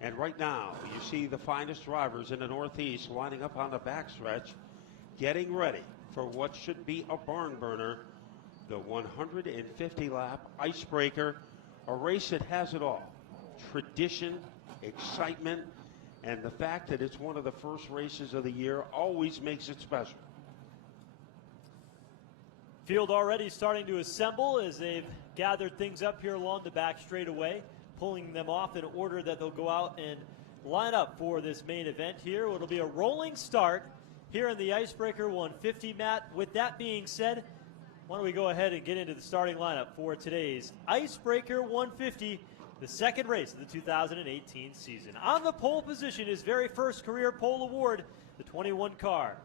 And right now, you see the finest drivers in the Northeast lining up on the backstretch, getting ready for what should be a barn burner, the 150-lap Icebreaker, a race that has it all. Tradition, excitement, and the fact that it's one of the first races of the year always makes it special. Field already starting to assemble as they've gathered things up here along the back straightaway, pulling them off in order that they'll go out and line up for this main event here. It'll be a rolling start here in the Icebreaker 150, Matt. With that being said, why don't we go ahead and get into the starting lineup for today's Icebreaker 150, the second race of the 2018 season. On the pole position, his very first career pole award, the 21 car,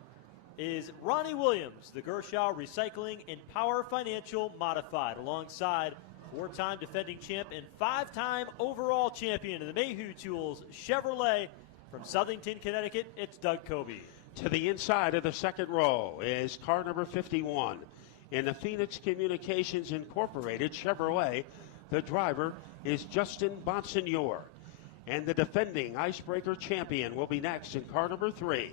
is Ronnie Williams, the Gershow Recycling and Power Financial Modified, alongside four-time defending champ and five-time overall champion of the Mayhew Tools Chevrolet. From Southington, Connecticut, it's Doug Kobe. To the inside of the second row is car number 51. In the Phoenix Communications Incorporated Chevrolet, the driver is Justin Bonsignor. And the defending Icebreaker champion will be next in car number 3.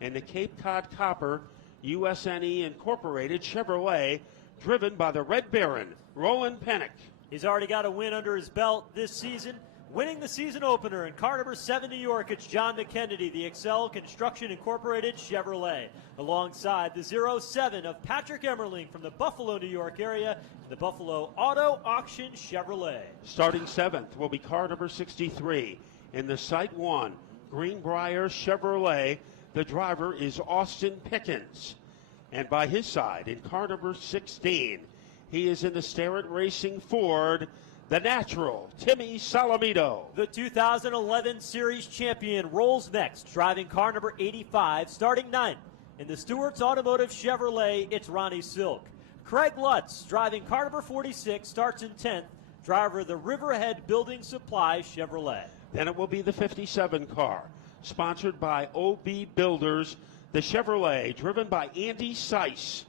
In the Cape Cod Copper USNE Incorporated Chevrolet, driven by the Red Baron, Roland Pennick. He's already got a win under his belt this season, winning the season opener in car number 7 New York. It's John McKennedy, the Excel Construction Incorporated Chevrolet, alongside the 07 of Patrick Emmerling from the Buffalo, New York area, the Buffalo Auto Auction Chevrolet. Starting 7th will be car number 63. In the Site 1 Greenbrier Chevrolet, the driver is Austin Pickens. And by his side, in car number 16, he is in the Starrett Racing Ford, the natural, Timmy Salamito. The 2011 Series champion rolls next, driving car number 85, starting 9th. In the Stewart's Automotive Chevrolet, it's Ronnie Silk. Craig Lutz, driving car number 46, starts in 10th, driver of the Riverhead Building Supply Chevrolet. Then it will be the 57 car, sponsored by OB Builders, the Chevrolet, driven by Andy Seiss.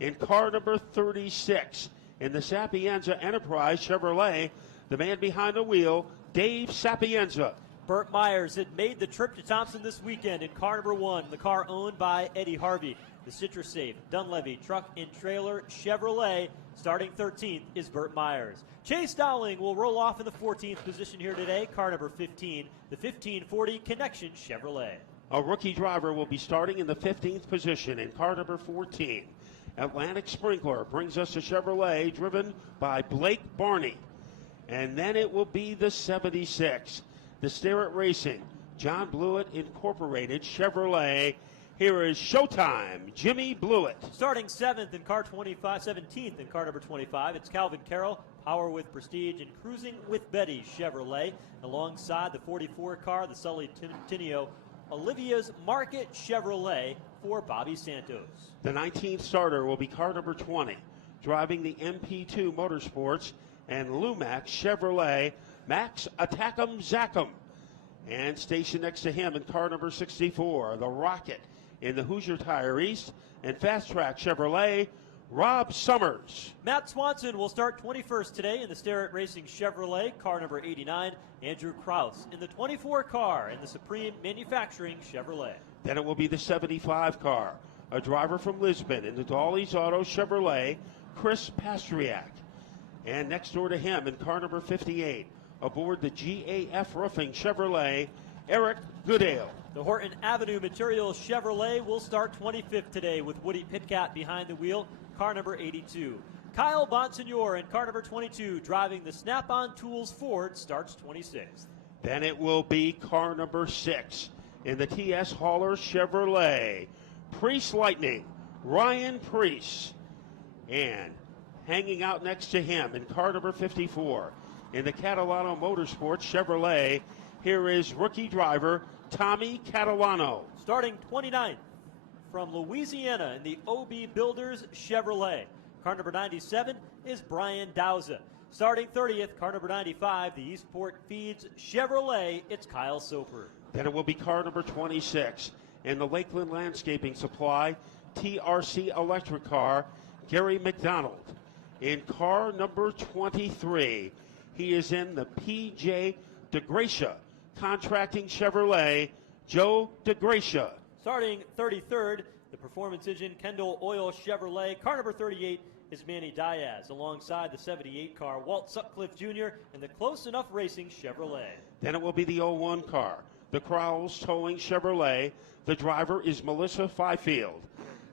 In car number 36, in the Sapienza Enterprise Chevrolet, the man behind the wheel, Dave Sapienza. Burt Myers had made the trip to Thompson this weekend in car number 1, the car owned by Eddie Harvey. The CitraSafe Dunlevy Truck and Trailer Chevrolet, starting 13th, is Burt Myers. Chase Dowling will roll off in the 14th position here today, car number 15, the 1540 Connection Chevrolet. A rookie driver will be starting in the 15th position in car number 14. Atlantic Sprinkler brings us a Chevrolet driven by Blake Barney. And then it will be the 76, the Starrett Racing, John Blewett Incorporated Chevrolet. Here is Showtime, Jimmy Blewett. Starting 7th in car 25, 17th in car number 25, it's Calvin Carroll, Power with Prestige and Cruising with Betty Chevrolet, alongside the 44 car, the Sully Tinio Olivia's Market Chevrolet for Bobby Santos. The 19th starter will be car number 20, driving the MP2 Motorsports and Lumax Chevrolet, Max Attack'em Zack'em. And stationed next to him in car number 64, the Rocket in the Hoosier Tire East and Fast Track Chevrolet, Rob Summers. Matt Swanson will start 21st today in the Starrett Racing Chevrolet, car number 89. Andrew Kraus in the 24 car in the Supreme Manufacturing Chevrolet. Then it will be the 75 car, a driver from Lisbon in the Dawley's Auto Chevrolet, Chris Pastriak. And next door to him in car number 58, aboard the GAF Roofing Chevrolet, Eric Goodale. The Horton Avenue Materials Chevrolet will start 25th today with Woody Pitcat behind the wheel, car number 82. Kyle Bonsignor in car number 22, driving the Snap-on Tools Ford, starts 26th. Then it will be car number 6 in the TS Hauler Chevrolet, Priest Lightning, Ryan Priest. And hanging out next to him in car number 54 in the Catalano Motorsports Chevrolet, here is rookie driver Tommy Catalano. Starting 29th from Louisiana in the OB Builders Chevrolet, car number 97 is Brian Dowza. Starting 30th, car number 95, the Eastport Feeds Chevrolet, it's Kyle Soper. Then it will be car number 26 in the Lakeland Landscaping Supply TRC Electric car, Gary McDonald. In car number 23, he is in the PJ DeGracia Contracting Chevrolet, Joe DeGracia. Starting 33rd, the Performance Engine Kendall Oil Chevrolet. Car number 38 is Manny Diaz, alongside the 78 car, Walt Sutcliffe Jr., and the Close Enough Racing Chevrolet. Then it will be the 01 car, the Crowells Towing Chevrolet. The driver is Melissa Fifield.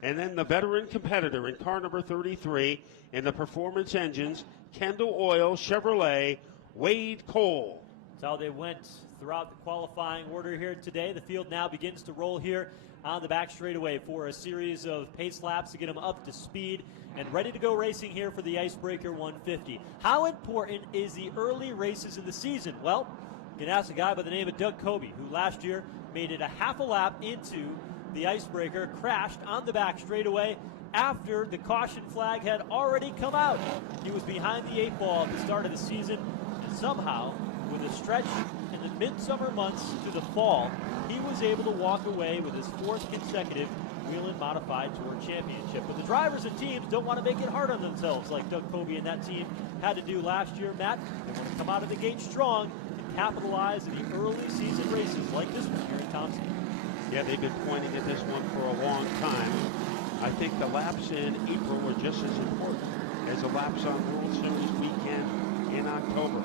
And then the veteran competitor in car number 33 in the Performance Engines, Kendall Oil Chevrolet, Wade Cole. That's how they went throughout the qualifying order here today. The field now begins to roll here on the back straightaway for a series of pace laps to get them up to speed and ready to go racing here for the Icebreaker 150. How important is the early races in the season? Well, you can ask a guy by the name of Doug Kobe, who last year made it a half a lap into the Icebreaker, crashed on the back straightaway after the caution flag had already come out. He was behind the 8 ball at the start of the season, and somehow, with a stretch in the midsummer months to the fall, he was able to walk away with his 4th consecutive Whelen Modified Tour Championship. But the drivers and teams don't want to make it hard on themselves like Doug Kobe and that team had to do last year, Matt. They want to come out of the gate strong and capitalize in the early season races like this one here in Thompson. Yeah, they've been pointing at this one for a long time. I think the laps in April were just as important as the laps on World Series weekend in October.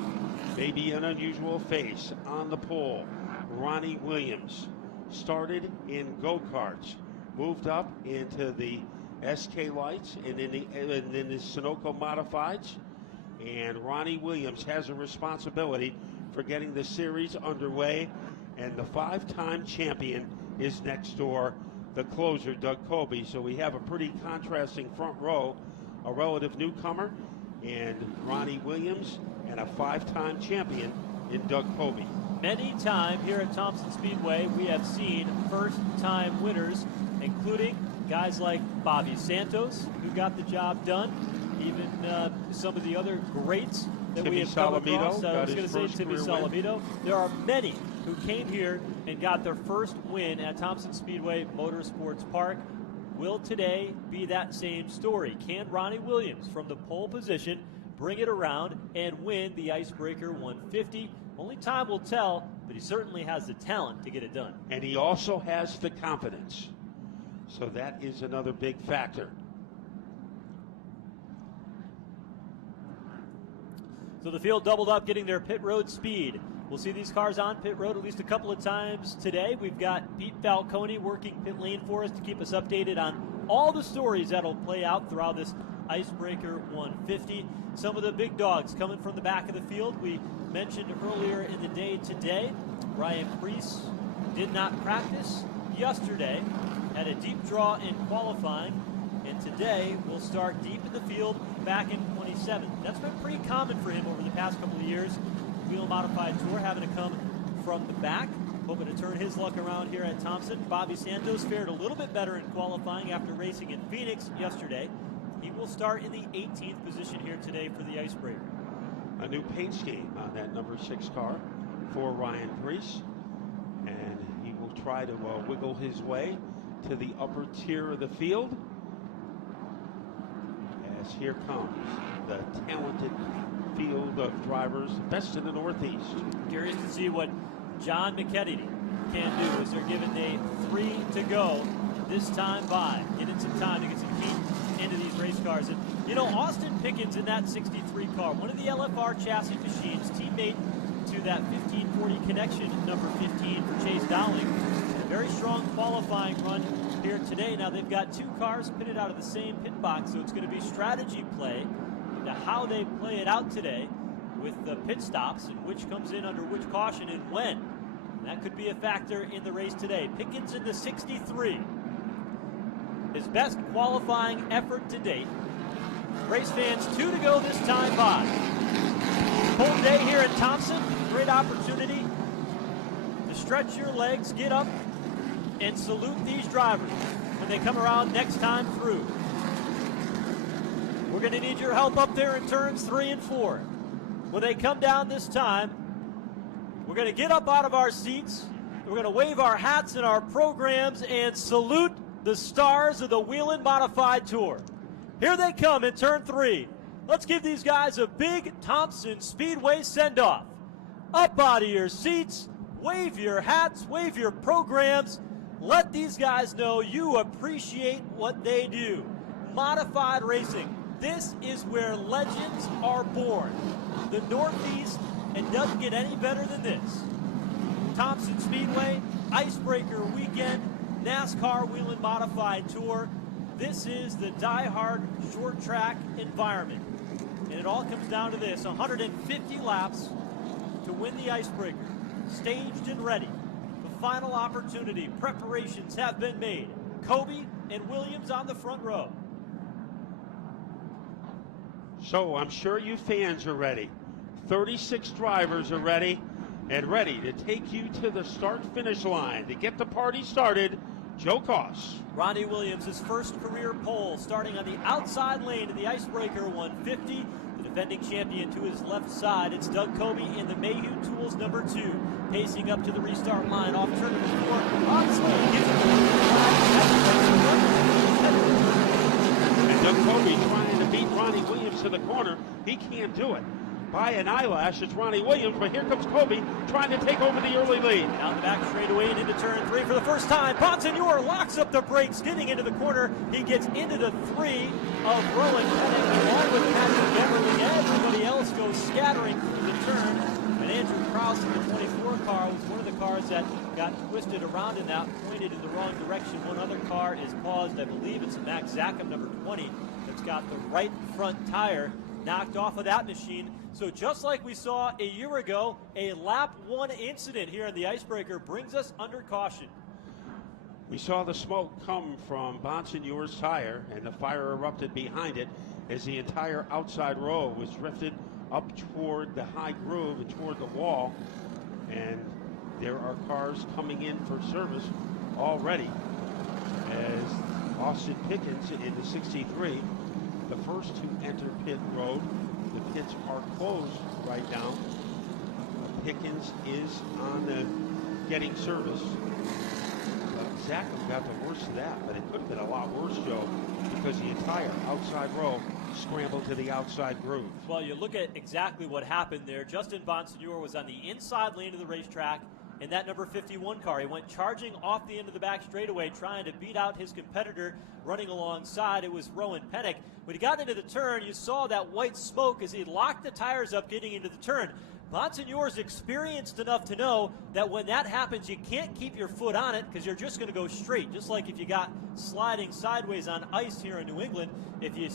Maybe an unusual face on the pole. Ronnie Williams started in go-karts, moved up into the SK Lights and then the Sunoco Modifieds. And Ronnie Williams has a responsibility for getting the series underway. And the 5-time champion is next door, the closer, Doug Kobe. So we have a pretty contrasting front row, a relative newcomer, and Ronnie Williams, and a 5-time champion in Doug Kobe. Many times here at Thompson Speedway, we have seen first-time winners, including guys like Bobby Santos, who got the job done, even some of the other greats that Timmy we have come across. Salamito I was going to say Timmy Salamito. There are many who came here and got their first win at Thompson Speedway Motorsports Park. Will today be that same story? Can Ronnie Williams, from the pole position, bring it around and win the Icebreaker 150? Only time will tell, but he certainly has the talent to get it done. And he also has the confidence. So that is another big factor. So the field doubled up, getting their pit road speed. We'll see these cars on pit road at least a couple of times today. We've got Pete Falcone working pit lane for us to keep us updated on all the stories that'll play out throughout this Icebreaker 150. Some of the big dogs coming from the back of the field. We mentioned earlier in the day today, Ryan Preece did not practice yesterday, had a deep draw in qualifying, and today will start deep in the field back in 27th. That's been pretty common for him over the past couple of years. Whelen Modified Tour having to come from the back, hoping to turn his luck around here at Thompson. Bobby Santos fared a little bit better in qualifying after racing in Phoenix yesterday. He will start in the 18th position here today for the Icebreaker. A new paint scheme on that number 6 car for Ryan Preece, and he will try to wiggle his way to the upper tier of the field. As here comes the talented field of drivers, best in the Northeast. Curious to see what John McKennedy can do as they're given a 3 to go this time by. Getting some time to get some heat into these race cars. And, you know, Austin Pickens in that 63 car, one of the LFR chassis machines, teammate to that 1540 connection, number 15 for Chase Dowling. A very strong qualifying run here today. Now they've got 2 cars pitted out of the same pit box, so it's going to be strategy play into how they play it out today with the pit stops and which comes in under which caution and when. And that could be a factor in the race today. Pickens in the 63. His best qualifying effort to date. Race fans, 2 to go this time by. Full day here at Thompson. Great opportunity to stretch your legs, get up, and salute these drivers when they come around next time through. We're going to need your help up there in turns 3 and 4. When they come down this time, we're going to get up out of our seats. We're going to wave our hats and our programs and salute the stars of the Whelen Modified Tour. Here they come in turn 3. Let's give these guys a big Thompson Speedway send-off. Up out of your seats, Wave your hats, wave your programs. Let these guys know you appreciate what they do. Modified racing. This is where legends are born. The Northeast, it doesn't get any better than this. Thompson Speedway, Icebreaker weekend, NASCAR Whelen Modified Tour. This is the die-hard short track environment. And it all comes down to this, 150 laps to win the Icebreaker. Staged and ready. The final opportunity. Preparations have been made. Kobe and Williams on the front row. So I'm sure you fans are ready. 36 drivers are ready and ready to take you to the start-finish line. To get the party started, Joe Koss. Ronnie Williams, his first career pole, starting on the outside lane of the Icebreaker 150. The defending champion to his left side. It's Doug Kobe in the Mayhew Tools number 2. Pacing up to the restart line off turn number 4. On speed, gives it and Doug Kobe trying to beat Ronnie Williams to the corner. He can't do it. By an eyelash, it's Ronnie Williams, but here comes Kobe trying to take over the early lead. Down the back straightaway and into turn 3 for the first time. Bonsignor locks up the brakes, getting into the corner. He gets into the 3 of Rowan Penning, along with Patrick Everly. Everybody else goes scattering through the turn. And Andrew Krause in the 24 car was one of the cars that got twisted around in that, pointed in the wrong direction. One other car is paused. I believe it's a Max Zackham, number 20, that's got the right front tire knocked off of that machine. So just like we saw a year ago, a lap 1 incident here in the Icebreaker brings us under caution. We saw the smoke come from Bonsignor's tire, and the fire erupted behind it as the entire outside row was drifted up toward the high groove and toward the wall. And there are cars coming in for service already as Austin Pickens in the 63, the first to enter pit road. The pits are closed right now. Pickens is on the getting service. Zackham got the worst of that, but it could have been a lot worse, Joe, because the entire outside row scrambled to the outside groove. Well, you look at exactly what happened there. Justin Bonsignor was on the inside lane of the racetrack in that number 51 car. He went charging off the end of the back straightaway, trying to beat out his competitor running alongside. It was Rowan Pennick. When he got into the turn, you saw that white smoke as he locked the tires up getting into the turn. Bonsignor's experienced enough to know that when that happens, you can't keep your foot on it because you're just going to go straight. Just like if you got sliding sideways on ice here in New England, if you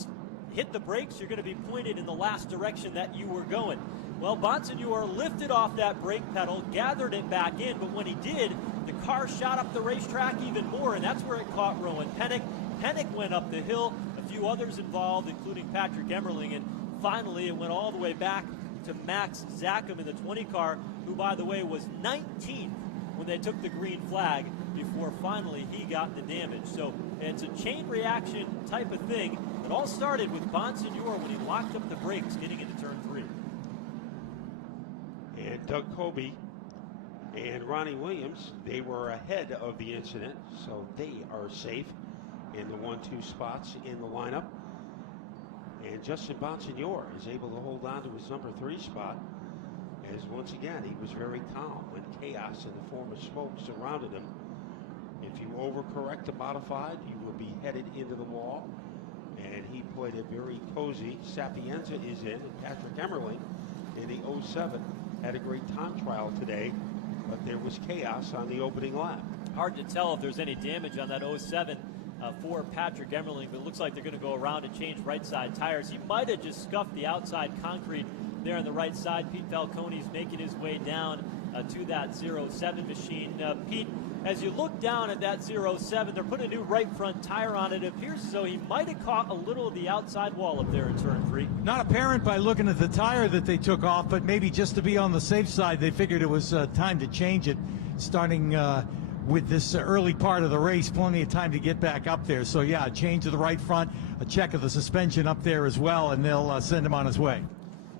hit the brakes, you're going to be pointed in the last direction that you were going. Well, Bonsignor lifted off that brake pedal, gathered it back in, but when he did, the car shot up the racetrack even more, and that's where it caught Rowan Pennick. Pennick went up the hill, a few others involved, including Patrick Emmerling, and finally it went all the way back to Max Zackham in the 20 car, who, by the way, was 19th when they took the green flag before finally he got the damage. So it's a chain reaction type of thing. It all started with Bonsignor when he locked up the brakes getting into turn 3. And Doug Kobe and Ronnie Williams, they were ahead of the incident, so they are safe in the 1-2 spots in the lineup. And Justin Bonsignor is able to hold on to his number 3 spot, as once again he was very calm when chaos in the form of smoke surrounded him. If you overcorrect the modified, you will be headed into the wall. And he played it very cozy. Sapienza is in, and Patrick Emmerling in the 07 had a great time trial today, but there was chaos on the opening lap. Hard to tell if there's any damage on that 07 for Patrick Emmerling, but it looks like they're going to go around and change right side tires. He might have just scuffed the outside concrete there on the right side. Pete Falcone's making his way down to that 07 machine. Pete, as you look down at that 07, they're putting a new right front tire on it. It appears as though he might have caught a little of the outside wall up there in turn 3. Not apparent by looking at the tire that they took off, but maybe just to be on the safe side, they figured it was time to change it, starting with this early part of the race, plenty of time to get back up there. So yeah, a change to the right front, a check of the suspension up there as well, and they'll send him on his way.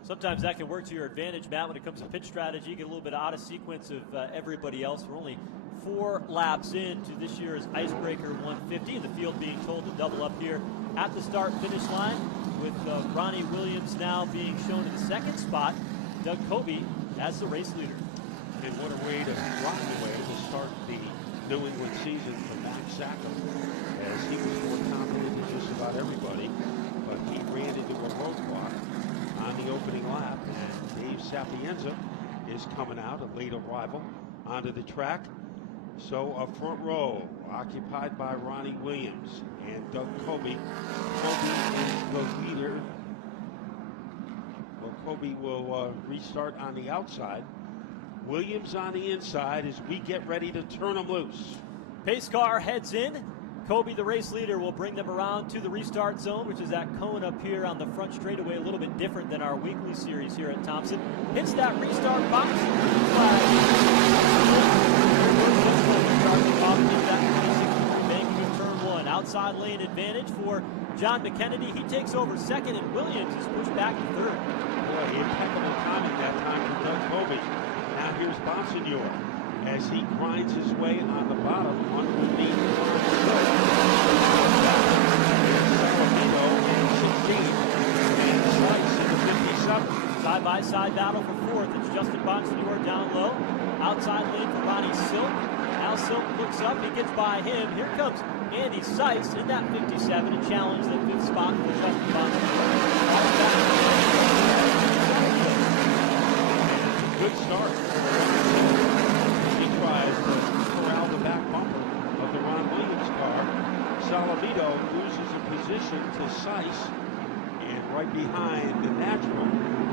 Sometimes that can work to your advantage, Matt, when it comes to pitch strategy. You get a little bit out of sequence of everybody else. We're only 4 laps into this year's Icebreaker 150, and the field being told to double up here at the start-finish line, with Ronnie Williams now being shown in the 2nd spot, Doug Kobe as the race leader. And what a way to rock away to start the New England season for Max Sacker, as he was more confident than just about everybody, but he ran into a roadblock on the opening lap, and Dave Sapienza is coming out, a late arrival, onto the track. So a front row occupied by Ronnie Williams and Doug Coby. Coby is the leader. Well, Coby will restart on the outside. Williams on the inside as we get ready to turn them loose. Pace car heads in. Coby, the race leader, will bring them around to the restart zone, which is that cone up here on the front straightaway, a little bit different than our weekly series here at Thompson. Hits that restart box. Off into that 2063 bank of turn one. Outside lane advantage for John McKennedy. He takes over second, and Williams is pushed back to third. Boy, impeccable timing that time for Doug Coby. Now here's Bonsignor as he grinds his way on the bottom underneath. Salamino in 16 and Slice in the 57. Side-by-side battle for fourth. It's Justin Bonsignor down low. Outside lane for Ronnie Silk. Now Silk looks up. He gets by him. Here comes Andy Seiss in that 57 and challenge the fifth spot for Justin Bonsignor. Good start. He tries to corral the back bumper of the Ron Williams car. Salamito loses a position to Seiss, and right behind the natural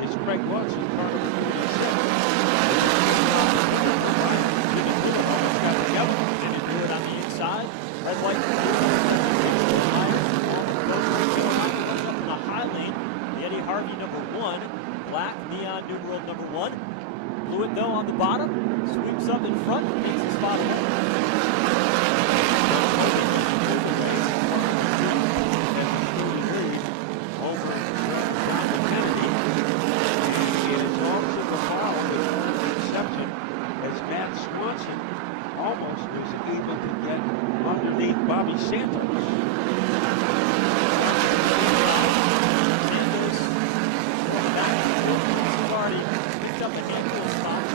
is Craig Lutz in car number 46. And to do it on the inside. Red, white, on the high lane. The Eddie Harvey number 1. Black neon numeral number 1. Blew it though on the bottom. Sweeps up in front. Takes the spot home. Over John Kennedy. And it's also the foul with interception as Matt Swanson almost was able to get underneath Bobby Santos. He's already picked up a handful of spots.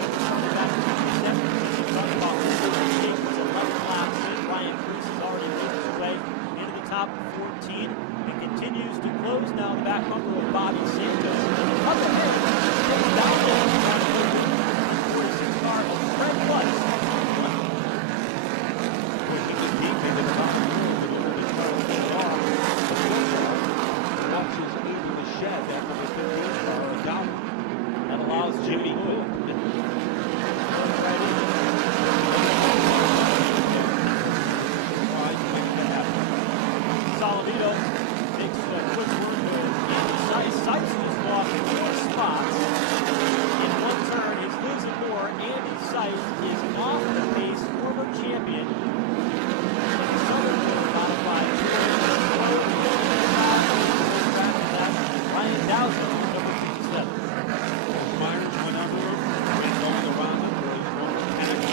Takes 11 laps in. Ryan Cruz has already made his way into the top 14 and continues to close now the back bumper of Bobby Santos. Up ahead, takes down the 46 car of Craig Lutz. That allows Jimmy Wood. Salamino makes a quick work with Andy Seiss. Seiss just lost 4 spots in one turn. He's losing more. Andy Seiss is off the pace, former champion. Southern modified Ryan Dowser, number 57. Myers went under him, and going around him for his own panic.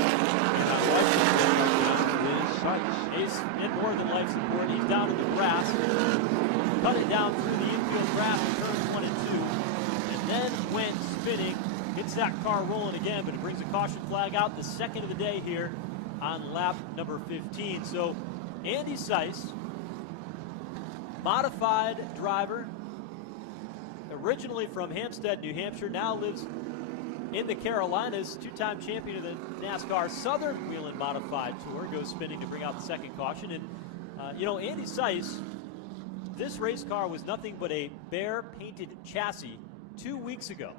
He's in more than life support. He's down in the grass. Cut it down through the infield grass in turns 1 and 2. And then went spinning. Gets that car rolling again, but it brings a caution flag out. The second of the day here on lap number 15. So Andy Seiss, modified driver, originally from Hampstead, New Hampshire, now lives in the Carolinas, 2-time champion of the NASCAR Southern Whelen Modified Tour, goes spinning to bring out the second caution. And, Andy Seiss, this race car was nothing but a bare painted chassis 2 weeks ago.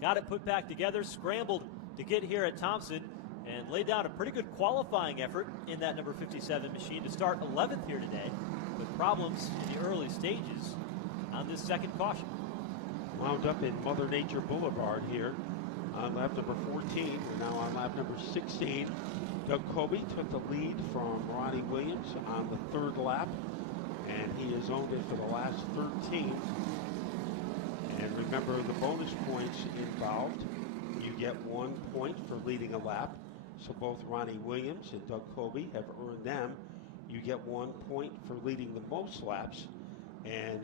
Got it put back together, scrambled to get here at Thompson, and laid down a pretty good qualifying effort in that number 57 machine to start 11th here today, with problems in the early stages on this second caution. Wound up in Mother Nature Boulevard here on lap number 14. We're now on lap number 16. Doug Coby took the lead from Ronnie Williams on the third lap, and he has owned it for the last 13. And remember the bonus points involved. You get 1 point for leading a lap. So both Ronnie Williams and Doug Coby have earned them. You get 1 point for leading the most laps, and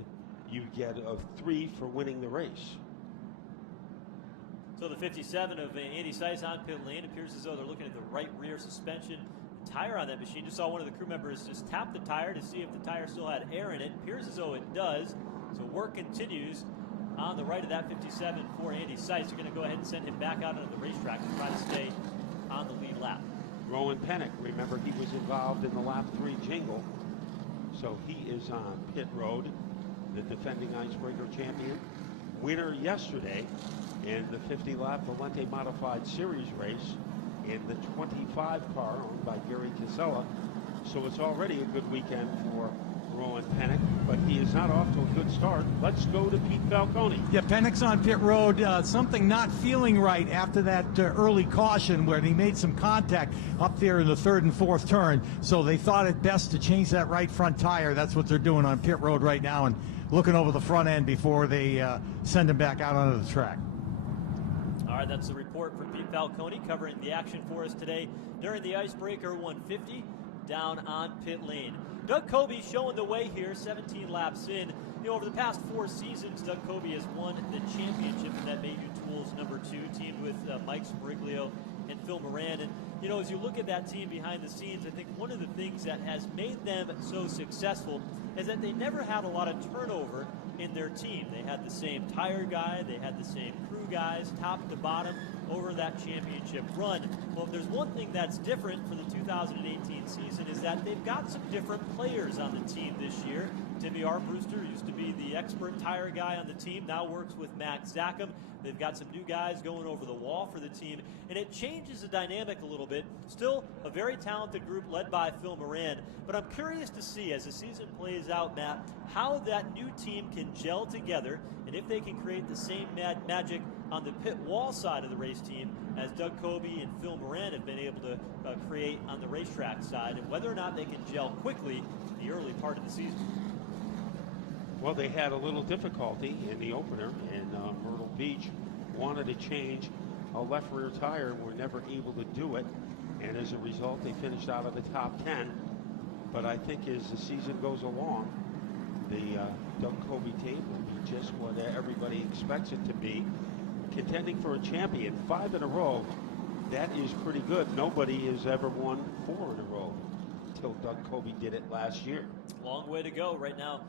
you get 3 for winning the race. So the 57 of Andy Seiss on pit lane. Appears as though they're looking at the right rear suspension tire on that machine. Just saw one of the crew members just tap the tire to see if the tire still had air in it. Appears as though it does. So work continues on the right of that 57 for Andy Seiss. They're going to go ahead and send him back out onto the racetrack to try to stay on the lead lap. Rowan Pennick, remember he was involved in the lap 3 jingle. So he is on pit road, the defending Icebreaker champion. Winner yesterday in the 50-lap Valente Modified Series race in the 25 car owned by Gary Casella. So it's already a good weekend for Rowan Pennick, but he is not off to a good start. Let's go to Pete Falcone. Yeah, Pennick's on pit road. Something not feeling right after that early caution where he made some contact up there in the 3rd and 4th turn. So they thought it best to change that right front tire. That's what they're doing on pit road right now and looking over the front end before they send him back out onto the track. All right, that's the report from Pete Falcone covering the action for us today during the Icebreaker 150 down on pit lane. Doug Coby showing the way here, 17 laps in. You know, over the past 4 seasons, Doug Coby has won the championship in that Mayhew Tools #2, teamed with Mike Sbriglio and Phil Moran. And, you know, as you look at that team behind the scenes, I think one of the things that has made them so successful is that they never had a lot of turnover in their team. They had the same tire guy, they had the same crew guys, top to bottom, over that championship run. Well, if there's one thing that's different for the 2018 season is that they've got some different players on the team this year. Timmy Armbruster used to be the expert tire guy on the team, now works with Max Zackham. They've got some new guys going over the wall for the team, and it changes the dynamic a little bit. Still a very talented group led by Phil Moran, but I'm curious to see as the season plays out, Matt, how that new team can gel together and if they can create the same magic on the pit wall side of the race team as Doug Coby and Phil Moran have been able to create on the racetrack side, and whether or not they can gel quickly in the early part of the season. Well, they had a little difficulty in the opener, and Myrtle Beach wanted to change a left rear tire and were never able to do it, and as a result they finished out of the top 10. But I think as the season goes along, the Doug Coby team will be just what everybody expects it to be, contending for a champion 5 in a row. That is pretty good. Nobody has ever won 4 in a row until Doug Coby did it last year. Long way to go right now.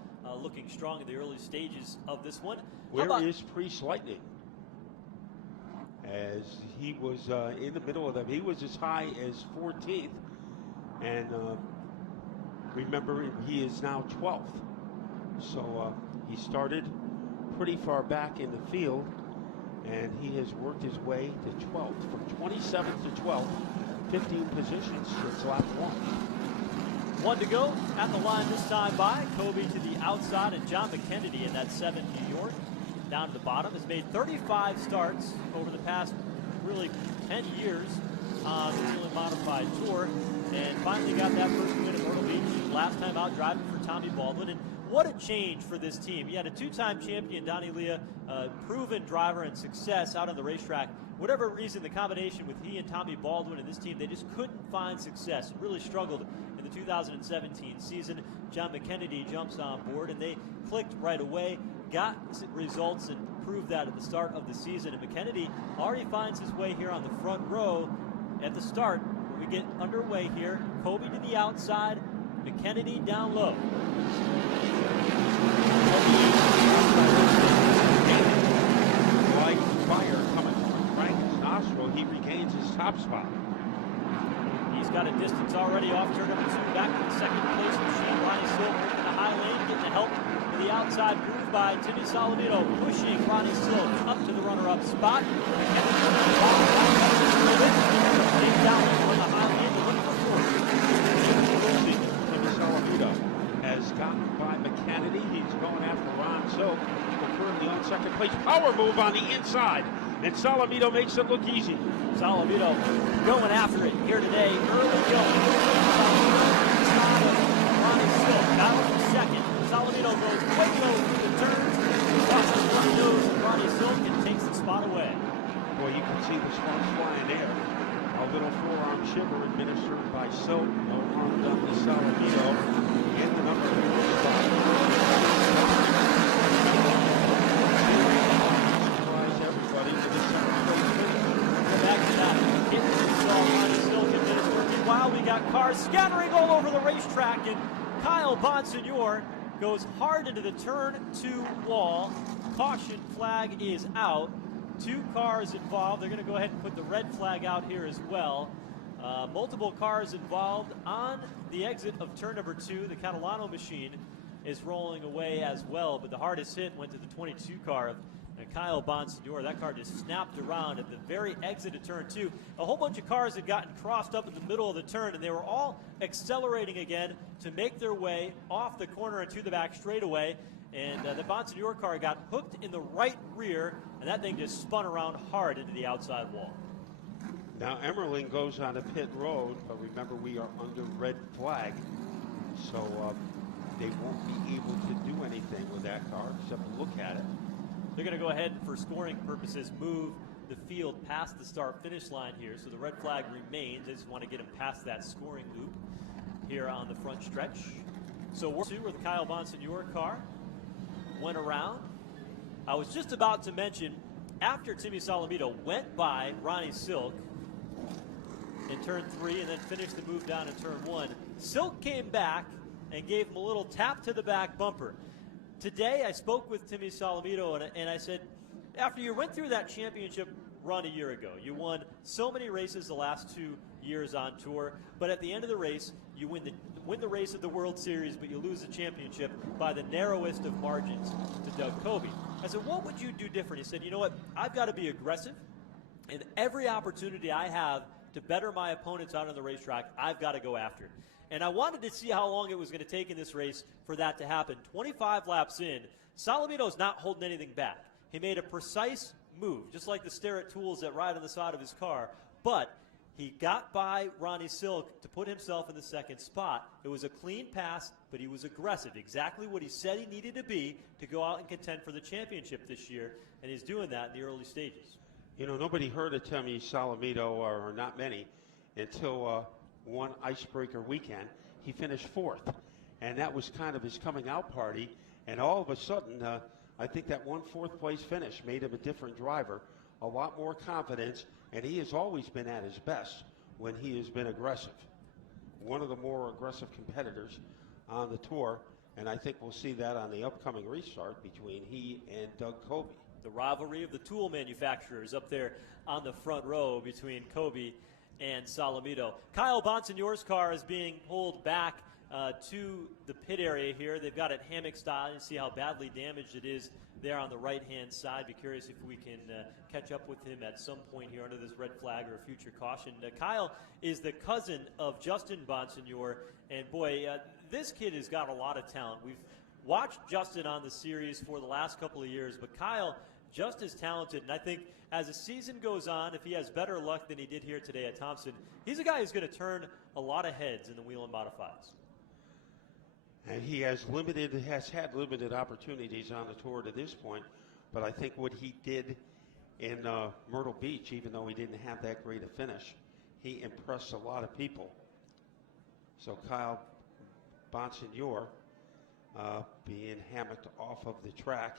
Looking strong in the early stages of this one. Where is Priest Lightning? As he was in the middle of them, he was as high as 14th, and remember he is now 12th. So he started pretty far back in the field, and he has worked his way to 12th, from 27th to 12th, 15 positions since lap 1. 1 to go at the line this time by Coby to the outside, and John McKennedy in that 7 New York down to the bottom has made 35 starts over the past really 10 years on the Whelen Modified Tour, and finally got that first win at Myrtle Beach last time out driving for Tommy Baldwin. And what a change for this team. You had a 2-time champion, Donnie Leah, proven driver and success out on the racetrack. Whatever reason, the combination with he and Tommy Baldwin and this team, they just couldn't find success. Really struggled in the 2017 season. John McKennedy jumps on board, and they clicked right away, got results, and proved that at the start of the season. And McKennedy already finds his way here on the front row at the start. We get underway here. Coby to the outside, McKennedy down low. Like fire coming from Frank's nostril, he regains his top spot. He's got a distance already off turn number 2, back to the second place machine. Ronnie Silk in the high lane, getting the help to the outside groove by Timmy Salamito, pushing Ronnie Silk up to the runner-up spot. Timmy Salamito has gotten by McKennedy. He's going after Ron Silk, currently on second place. Power move on the inside, and Salamito makes it look easy. Salamito going after it here today. Early going. Ronnie Silk battle for second. Salamito goes quick through the turns. Crosses one nose of Ronnie Silk and takes the spot away. Boy, you can see the sparks flying there. A little forearm shiver administered by Silk. No harm done to Salamito in the number 4 spot. Surprise everybody with the second place Meanwhile, we got cars scattering all over the racetrack, and Kyle Bonsignor goes hard into the turn 2 wall. Caution flag is out. 2 cars involved. They're going to go ahead and put the red flag out here as well. Multiple cars involved on the exit of turn number 2. The Catalano machine is rolling away as well, but the hardest hit went to the 22 car of Kyle Bonsignor. That car just snapped around at the very exit of turn 2. A whole bunch of cars had gotten crossed up in the middle of the turn, and they were all accelerating again to make their way off the corner and to the back straightaway. And the Bonsignor car got hooked in the right rear, and that thing just spun around hard into the outside wall. Now Emmerling goes on a pit road, but remember we are under red flag, so they won't be able to do anything with that car except look at it. They're going to go ahead and, for scoring purposes, move the field past the start-finish line here, so the red flag remains. They just want to get them past that scoring loop here on the front stretch. So we're where the Kyle Bonsignor car went around. I was just about to mention, after Timmy Solomito went by Ronnie Silk in turn 3 and then finished the move down in turn 1, Silk came back and gave him a little tap to the back bumper. Today, I spoke with Timmy Solomito, and I said, after you went through that championship run a year ago, you won so many races the last 2 years on tour, but at the end of the race, you win the race of the World Series, but you lose the championship by the narrowest of margins to Doug Coby. I said, what would you do different? He said, you know what, I've got to be aggressive, and every opportunity I have to better my opponents out on the racetrack, I've got to go after it. And I wanted to see how long it was going to take in this race for that to happen. 25 laps in, Solomito's not holding anything back. He made a precise move, just like the Starrett tools that ride on the side of his car, but he got by Ronnie Silk to put himself in the second spot. It was a clean pass, but he was aggressive, exactly what he said he needed to be to go out and contend for the championship this year, and he's doing that in the early stages. You know, nobody heard of Timmy Solomito, or not many, until one Icebreaker weekend. He finished 4th, and that was kind of his coming out party, and all of a sudden I think that 4th place finish made him a different driver, a lot more confidence, and he has always been at his best when he has been aggressive. One of the more aggressive competitors on the tour, and I think we'll see that on the upcoming restart between he and Doug Coby. The rivalry of the tool manufacturers up there on the front row between Coby and Solomito. Kyle Bonsignor's car is being pulled back to the pit area here. They've got it hammock style. You see how badly damaged it is there on the right-hand side. Be curious if we can catch up with him at some point here under this red flag or a future caution. Kyle is the cousin of Justin Bonsignor, and boy, this kid has got a lot of talent. We've watched Justin on the series for the last couple of years, but Kyle just as talented, and I think as the season goes on, if he has better luck than he did here today at Thompson, he's a guy who's going to turn a lot of heads in the Whelen Modifieds. And he has had limited opportunities on the tour to this point, but I think what he did in Myrtle Beach, even though he didn't have that great a finish, he impressed a lot of people. So Kyle Bonsignor being hammocked off of the track,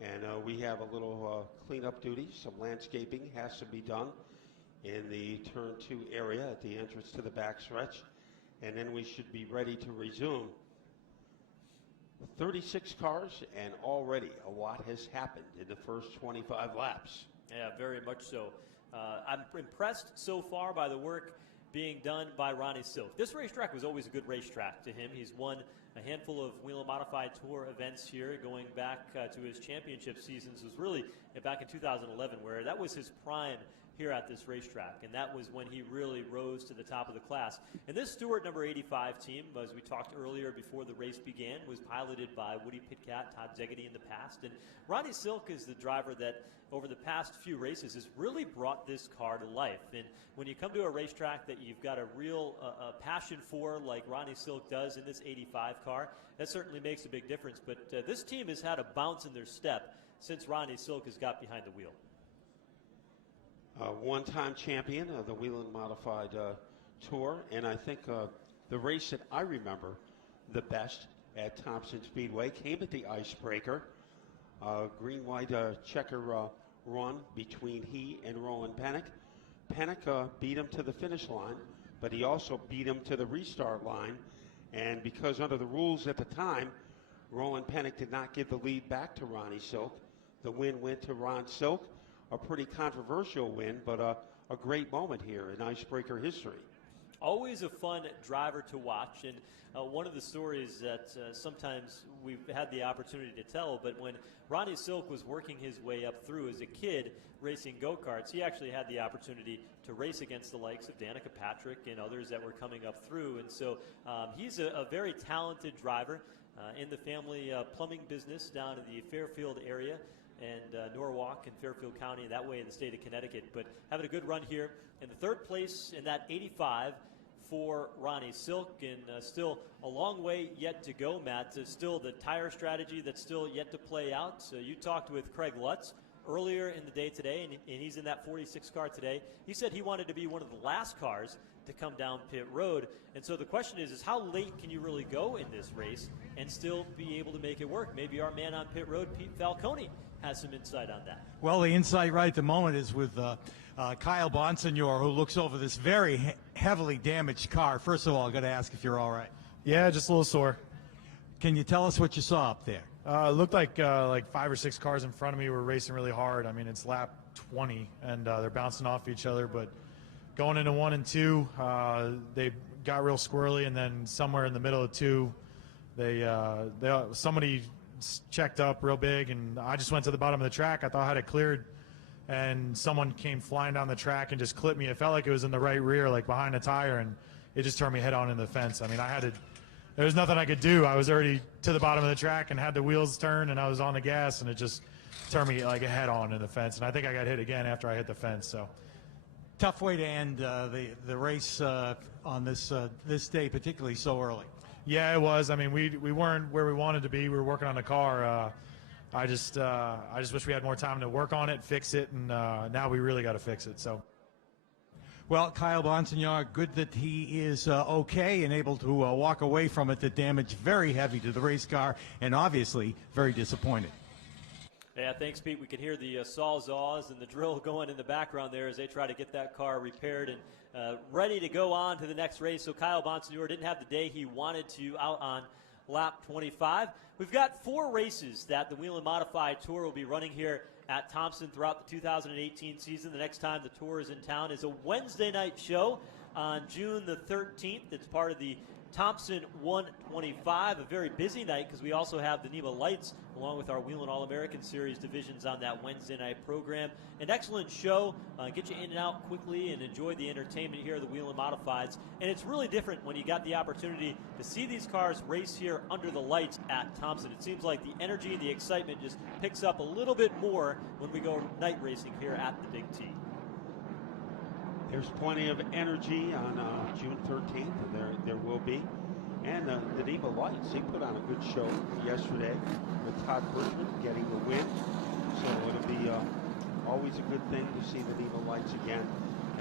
and we have a little cleanup duty. Some landscaping has to be done in the turn 2 area at the entrance to the backstretch, and then we should be ready to resume. 36 cars, and already a lot has happened in the first 25 laps. Yeah, very much so. I'm impressed so far by the work being done by Ronnie Silk. This racetrack was always a good racetrack to him. He's won a handful of Whelen Modified Tour events here, going back to his championship seasons. It was really back in 2011, where that was his prime here at this racetrack, and that was when he really rose to the top of the class. And this Stewart number 85 team, as we talked earlier before the race began, was piloted by Woody Pitcat, Todd Zegedy in the past, and Ronnie Silk is the driver that over the past few races has really brought this car to life. And when you come to a racetrack that you've got a real passion for, like Ronnie Silk does in this 85 car, that certainly makes a big difference. But this team has had a bounce in their step since Ronnie Silk has got behind the wheel. One-time champion of the Whelen Modified Tour, and I think the race that I remember the best at Thompson Speedway came at the Icebreaker. Green-white checker run between he and Roland Pennock. Pennock beat him to the finish line but he also beat him to the restart line. And because under the rules at the time, Roland Pennick did not give the lead back to Ronnie Silk. The win went to Ron Silk. A pretty controversial win, but a great moment here in Icebreaker history. Always a fun driver to watch, and one of the stories that sometimes we've had the opportunity to tell, but when Ronnie Silk was working his way up through as a kid racing go-karts, he actually had the opportunity to race against the likes of Danica Patrick and others that were coming up through, and so he's a very talented driver in the family plumbing business down in the Fairfield area, and Norwalk and Fairfield County, that way in the state of Connecticut. But having a good run here in the third place in that 85 for Ronnie Silk, and still a long way yet to go, Matt. Still the tire strategy that's still yet to play out. So you talked with Craig Lutz earlier in the day today, and he's in that 46 car today. He said he wanted to be one of the last cars to come down pit road. And so the question is how late can you really go in this race and still be able to make it work? Maybe our man on pit road, Pete Falcone, has some insight on that. Well, the insight right at the moment is with Kyle Bonsignor, who looks over this very heavily damaged car. First of all, I got to ask if you're all right. Yeah, just a little sore. Can you tell us what you saw up there? It looked like 5 or 6 cars in front of me were racing really hard. I mean, it's lap 20, and they're bouncing off each other. But going into 1 and 2, they got real squirrely, and then somewhere in the middle of 2, somebody checked up real big, and I just went to the bottom of the track. I thought I had it cleared, and someone came flying down the track and just clipped me. It felt like it was in the right rear, like behind a tire, and it just turned me head on in the fence. I mean, there was nothing I could do. I was already to the bottom of the track and had the wheels turned, and I was on the gas, and it just turned me like a head on in the fence. And I think I got hit again after I hit the fence. So tough way to end the race on this day, particularly so early. Yeah, it was. I mean, we weren't where we wanted to be. We were working on the car. I just wish we had more time to work on it, fix it, and now we really got to fix it. So. Well, Kyle Bonsignor, good that he is okay and able to walk away from it. The damage very heavy to the race car, and obviously very disappointed. Yeah, thanks, Pete. We can hear the sawzalls and the drill going in the background there as they try to get that car repaired and ready to go on to the next race. So Kyle Bonsignor didn't have the day he wanted to out on lap 25. We've got 4 races that the Whelen Modified Tour will be running here at Thompson throughout the 2018 season. The next time the tour is in town is a Wednesday night show on June the 13th. It's part of the Thompson 125, a very busy night because we also have the NEMA Lights along with our Whelen All-American Series divisions on that Wednesday night program. An excellent show, get you in and out quickly and enjoy the entertainment here at the Whelen Modifieds. And it's really different when you got the opportunity to see these cars race here under the lights at Thompson. It seems like the energy and the excitement just picks up a little bit more when we go night racing here at the Big T. There's plenty of energy on June 13th, and there will be. And the NEMA Lights, they put on a good show yesterday with Todd Bergman getting the win. So it'll be always a good thing to see the NEMA Lights again,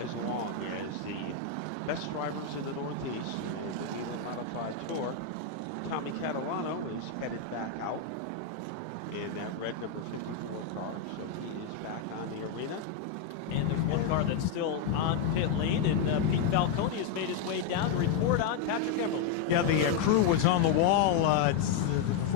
as long as the best drivers in the Northeast in the Whelen Modified Tour. Tommy Catalano is headed back out in that red number 54 car, so he is back on the arena. And there's one car that's still on pit lane, and Pete Falcone has made his way down to report on Patrick Emerald. Yeah, the crew was on the wall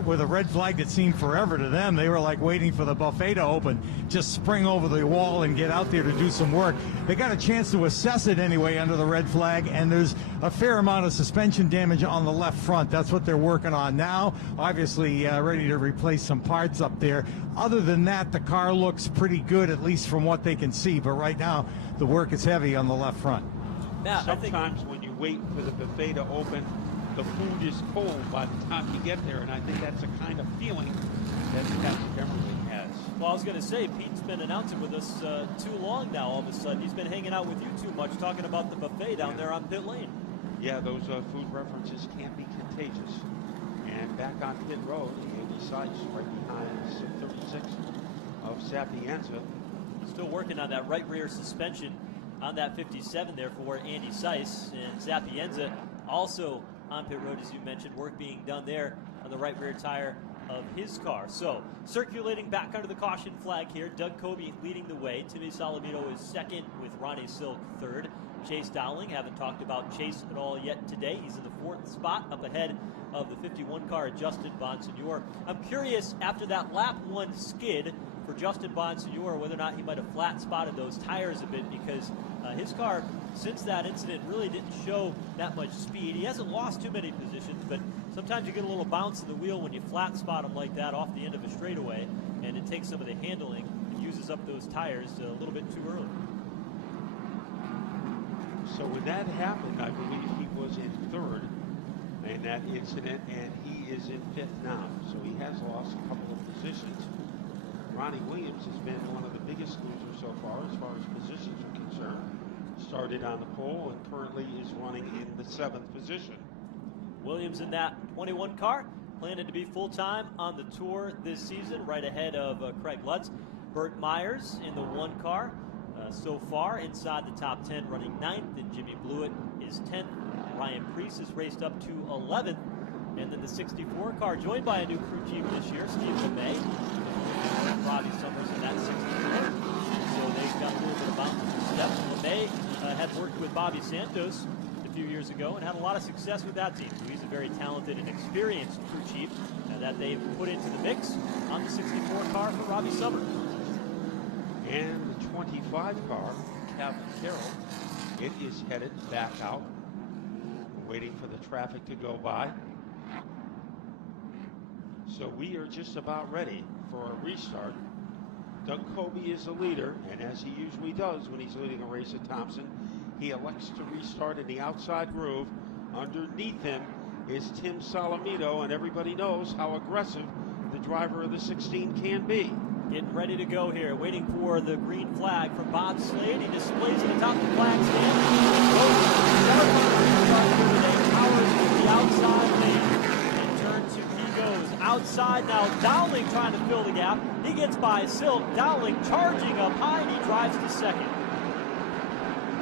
with a red flag that seemed forever to them. They were like waiting for the buffet to open, just spring over the wall and get out there to do some work. They got a chance to assess it anyway under the red flag, and there's a fair amount of suspension damage on the left front. That's what they're working on now. Obviously ready to replace some parts up there. Other than that, the car looks pretty good, at least from what they can see. But right now, the work is heavy on the left front. Matt, sometimes when you wait for the buffet to open, the food is cold by the time you get there, and I think that's the kind of feeling that Patrick Emerald has. Well, I was going to say, Pete's been announcing with us too long now. All of a sudden, he's been hanging out with you too much, talking about the buffet down there on pit lane. Yeah, those food references can be contagious. And back on pit road, Andy Seiss right behind 36 of Sapienza. Still working on that right rear suspension on that 57 there for Andy Seiss, and Sapienza also on pit road, as you mentioned, work being done there on the right rear tire of his car. So circulating back under the caution flag here, Doug Kobe leading the way. Timmy Salamito is second with Ronnie Silk third. Chase Dowling. Haven't talked about Chase at all yet today. He's in the 4th spot, up ahead of the 51 car, Justin Bonsignor. I'm curious, after that lap 1 skid for Justin Bonsignor, whether or not he might have flat spotted those tires a bit, because his car, since that incident, really didn't show that much speed. He hasn't lost too many positions, but sometimes you get a little bounce in the wheel when you flat spot him like that off the end of a straightaway, and it takes some of the handling and uses up those tires a little bit too early. So when that happened, I believe he was in 3rd in that incident, and he is in 5th now. So he has lost a couple of positions. Ronnie Williams has been one of the biggest losers so far as positions are concerned. Started on the pole and currently is running in the 7th position. Williams in that 21 car, planning to be full-time on the tour this season, right ahead of Craig Lutz. Burt Myers in the 1 car, so far inside the top 10, running 9th, and Jimmy Blewett is 10th. Ryan Preece has raced up to 11th, and then the 64 car, joined by a new crew chief this year, Steve LeMay. Robbie Summers in that 64. So they've got a little bit of bounce in the steps. LeMay had worked with Bobby Santos a few years ago and had a lot of success with that team. So he's a very talented and experienced crew chief that they've put into the mix on the 64 car for Robbie Summers. And the 25 car, Kevin Carroll, it is headed back out, waiting for the traffic to go by. So we are just about ready for a restart. Doug Coby is the leader, and as he usually does when he's leading a race at Thompson, he elects to restart in the outside groove. Underneath him is Tim Solomito, and everybody knows how aggressive the driver of the 16 can be. Getting ready to go here, waiting for the green flag from Bob Slade. He displays it atop the flag stand. Powers to the outside lane. And turn 2, he goes outside now. Dowling trying to fill the gap. He gets by Silk. Dowling charging up high, and he drives to 2nd.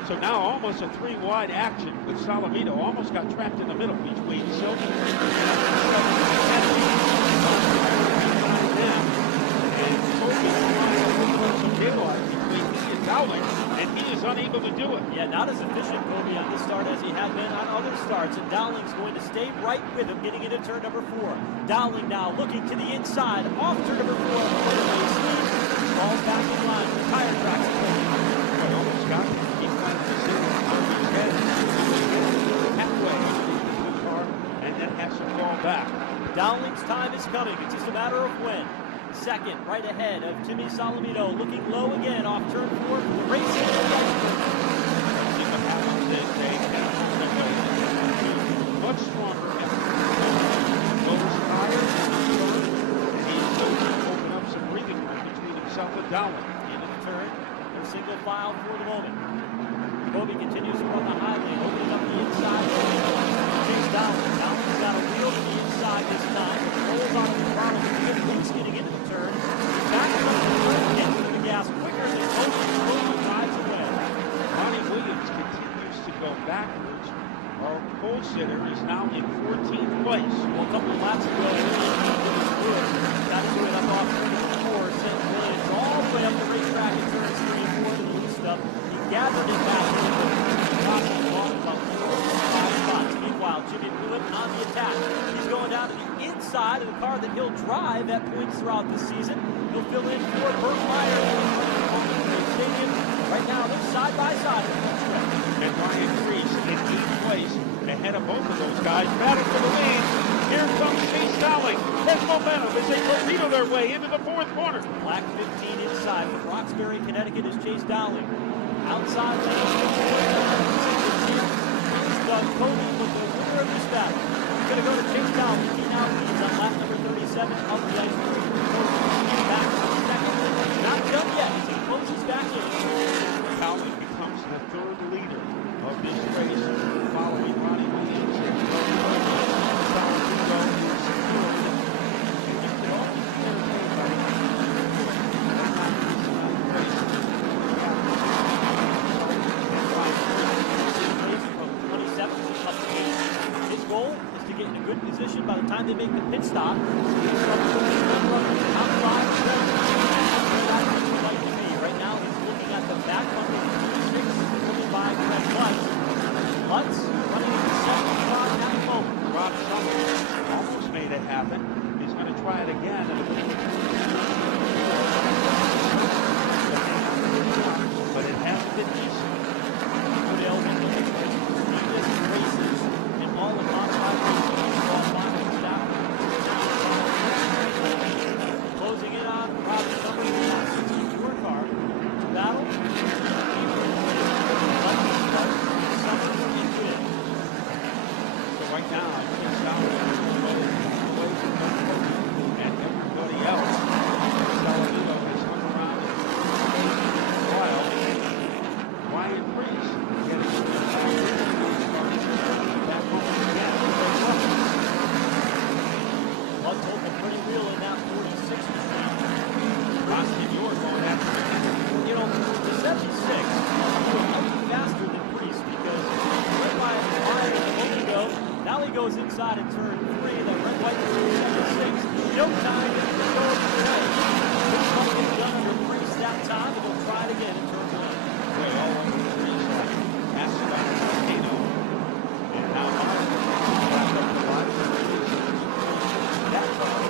So now almost a 3-wide action, with Solomito almost got trapped in the middle between Silk between he and Dowling, and he is unable to do it. Yeah, not as efficient, Coby, on this start as he had been on other starts, and Dowling's going to stay right with him, getting into turn number 4. Dowling now looking to the inside, off turn number 4. Falls back in line with tire tracks. Almost got him. He finds the zero on his head. Halfway into the car, and then has to fall back. Dowling's time is coming. It's just a matter of when. 2nd, right ahead of Timmy Solomito, looking low again off turn 4, racing to the exit. See what happens is they much stronger. Those tires he's going to open up some breathing room between himself and Dowling. Into the turn, they're single file for the moment. Coby continues to run the high lane, opening up the inside. Chase Dowling. Dowling's got a wheel to the inside this time. Rolls out of the throttle to get loose, getting into the turn. Back up the turn, into the gas quicker than Coby drives away. Ronnie Williams continues to go backwards. Our pole sitter is now in 14th place. Well, a couple of laps ago, got to do it up off turn 4, sent Williams all the way up the racetrack in turns 3 and 4 to the loose stuff. He gathered it back in, but long about 4 or 5 spots. Meanwhile, Jimmy Blewett on the attack. He's going down to the inside of the car that he'll drive at points throughout the season. He'll fill in for Burt Myers on the stadium. Right now, they're side by side. And Ryan Preece in 8th place, ahead of both of those guys. Battle for the lead. Here comes Chase Dowling. Has momentum as they torpedo their way into the 4th corner. Black 15 inside from Roxbury, Connecticut is Chase Dowling. Outside lane. Doug Coby with the winner of this battle. He's going to go to Chase Dowling. He now leads on lap number 37 of the Icebreaker. Back to 2nd. Not done yet as he closes back in. Dowling becomes the 3rd leader of this race, following Ronnie Williams. His goal is to get in a good position by the time they make the pit stop. Right now he's looking at the back bumper by Craig Lutz. happen. He's going to try it again. But it hasn't been easy. Woodale won the previous races in all of modified racing. Closing in on Robert Summers' 64 car. Battle. Summers and Whelen. So right now, it's down away from and everybody else. Saladino has hung around while Ryan Priest getting back home again. Lutz opened pretty real in that 46 round. Boston, you're going after it. You know, the 76 was faster than Priest because right by his line a moment ago. Now he goes inside in turn 3, then red white to 76. Showtime to go away. This one gets done under Priest that time, and he'll try it again in turn 1. Way all over the Priest, like passing on the volcano. And now Martin back up the line. That time,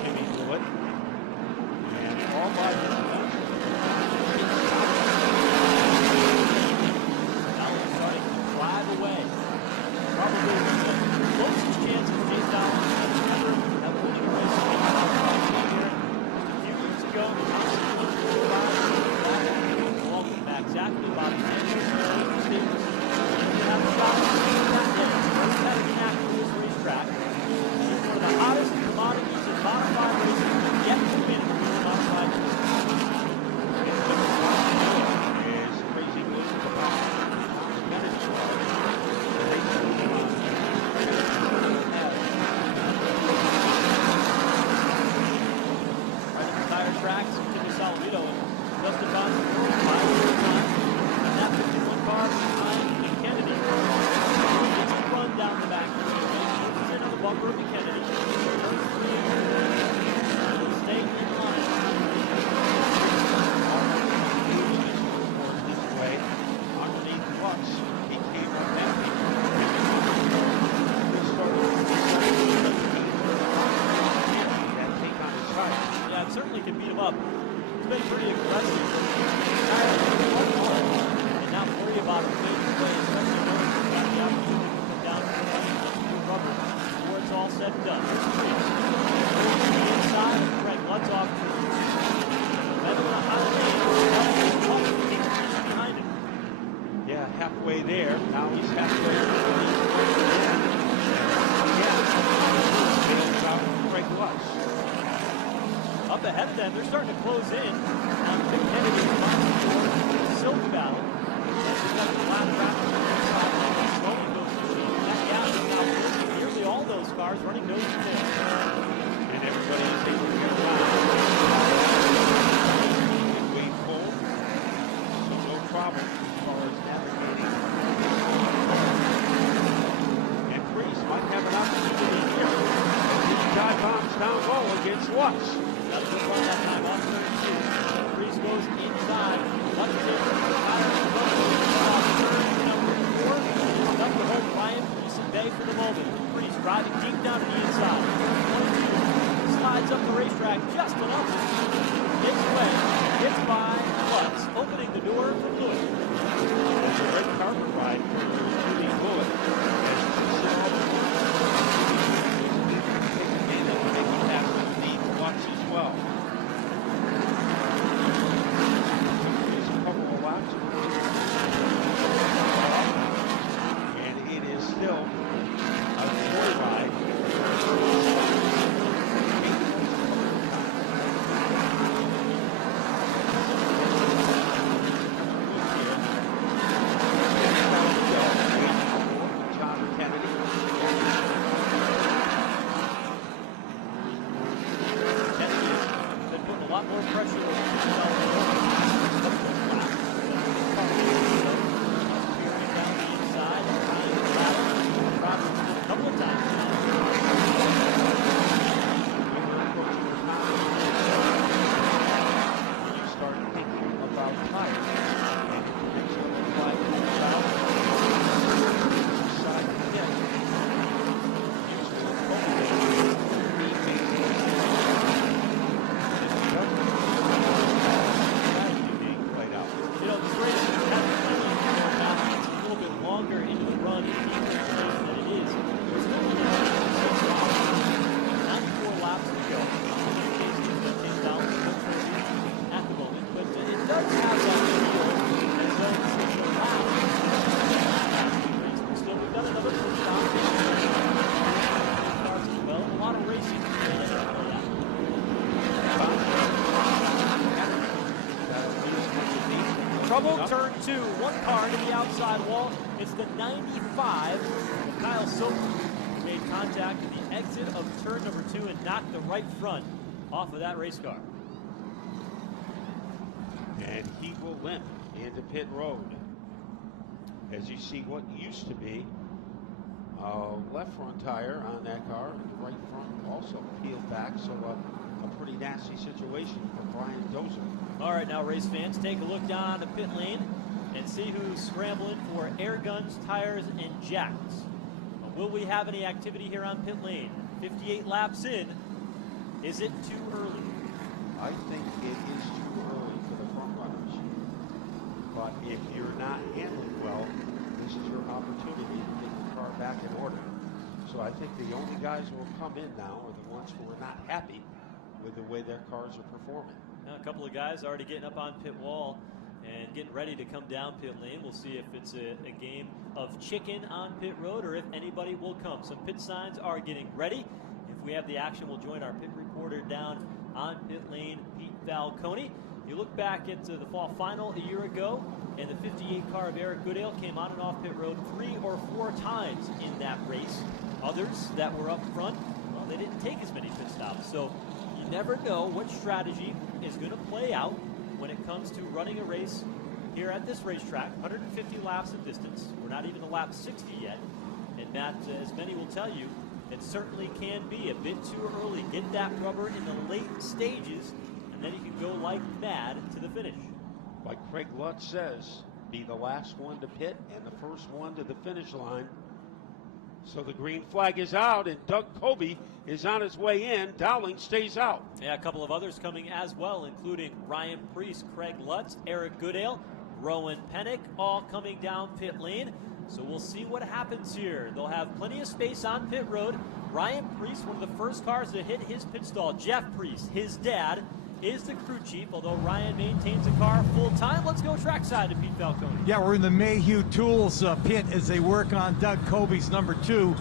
Jimmy Blewett. And all by himself. Now he's starting to drive away. Probably the closest chance of James Allen ever at winning a race here. A few years ago, the welcome back. Exactly about the same have a shot that day. First had an act in this racetrack. He's one of the hottest commodities in modified racing yet to win a modified racing. Is crazy good to the back. Tire tracks to the Saladino and Justin Bonson and that 51 car behind the Kennedy. It's a run down the back. Moves in on the bumper of the Kennedy. Turns 3 and stay in line. This way, underneath Lutz, he came up empty. That take on his tire. Yeah, it certainly can beat him up. It's been pretty aggressive. And not worry about him fading away, especially knowing he's got the opportunity to put down the rubber before it's all said and done. Inside, Greg Lutz off to Medal and a hot behind him. Yeah, halfway there. Now he's halfway. Greg Lutz. Up ahead of them, they're starting to close in on Vic Kennedy and Silk Battle. They've got a flat wrap on the inside line, slowing those machines. That gap is now closing nearly all those cars running nose to tail. And everybody is able to get around. Wait full. So no problem as far as navigating. And Priest might have an opportunity here. This guy bombs down low against Lutz. Got a good run that time off turn 2. Priest goes inside. Lutz is able to fire the turn number 4. Enough to hold Ryan Priest at bay for the moment. Priest driving deep down to the inside. 22 slides up the racetrack just enough. Gets away. Gets by Lutz, opening the door for Blewett. It's a red carpet ride for Jimmy Blewett. As Lutz as well. There's a couple of laps. And it is still a joyride. trouble. Turn 2, one car to the outside wall. It's the 95 of Kyle Silver, who made contact at the exit of turn number 2 and knocked the right front off of that race car. And he will limp into pit road. As you see what used to be a left front tire on that car, and the right front also peeled back, so a pretty nasty situation for Brian Dozer. All right, now race fans, take a look down the pit lane and see who's scrambling for air guns, tires, and jacks. Will we have any activity here on pit lane? 58 laps in. Is it too early? I think it is too early for the front runners. But if you're not handling well, this is your opportunity to get your car back in order. So I think the only guys who will come in now are the ones who are not happy with the way their cars are performing. Now, a couple of guys already getting up on pit wall and getting ready to come down pit lane. We'll see if it's a game of chicken on pit road or if anybody will come. Some pit signs are getting ready. If we have the action, we'll join our pit reporter down on pit lane, Pete Falcone. You look back at the fall final a year ago, and the 58 car of Eric Goodale came on and off pit road 3 or 4 times in that race. Others that were up front, well, they didn't take as many pit stops. So you never know what strategy is going to play out when it comes to running a race here at this racetrack. 150 laps of distance. We're not even to lap 60 yet. And Matt, as many will tell you, it certainly can be a bit too early. Get that rubber in the late stages, and then you can go like mad to the finish. Like Craig Lutz says, be the last one to pit and the first one to the finish line. So the green flag is out, and Doug Kobe is on his way in. Dowling stays out. Yeah, a couple of others coming as well, including Ryan Preece, Craig Lutz, Eric Goodale, Rowan Pennick, all coming down pit lane. So we'll see what happens here. They'll have plenty of space on pit road. Ryan Preece, one of the first cars to hit his pit stall. Jeff Preece, his dad, is the crew chief, although Ryan maintains the car full time. Let's go trackside to Pete Falcone. Yeah, we're in the Mayhew Tools pit as they work on Doug Kobe's number 2,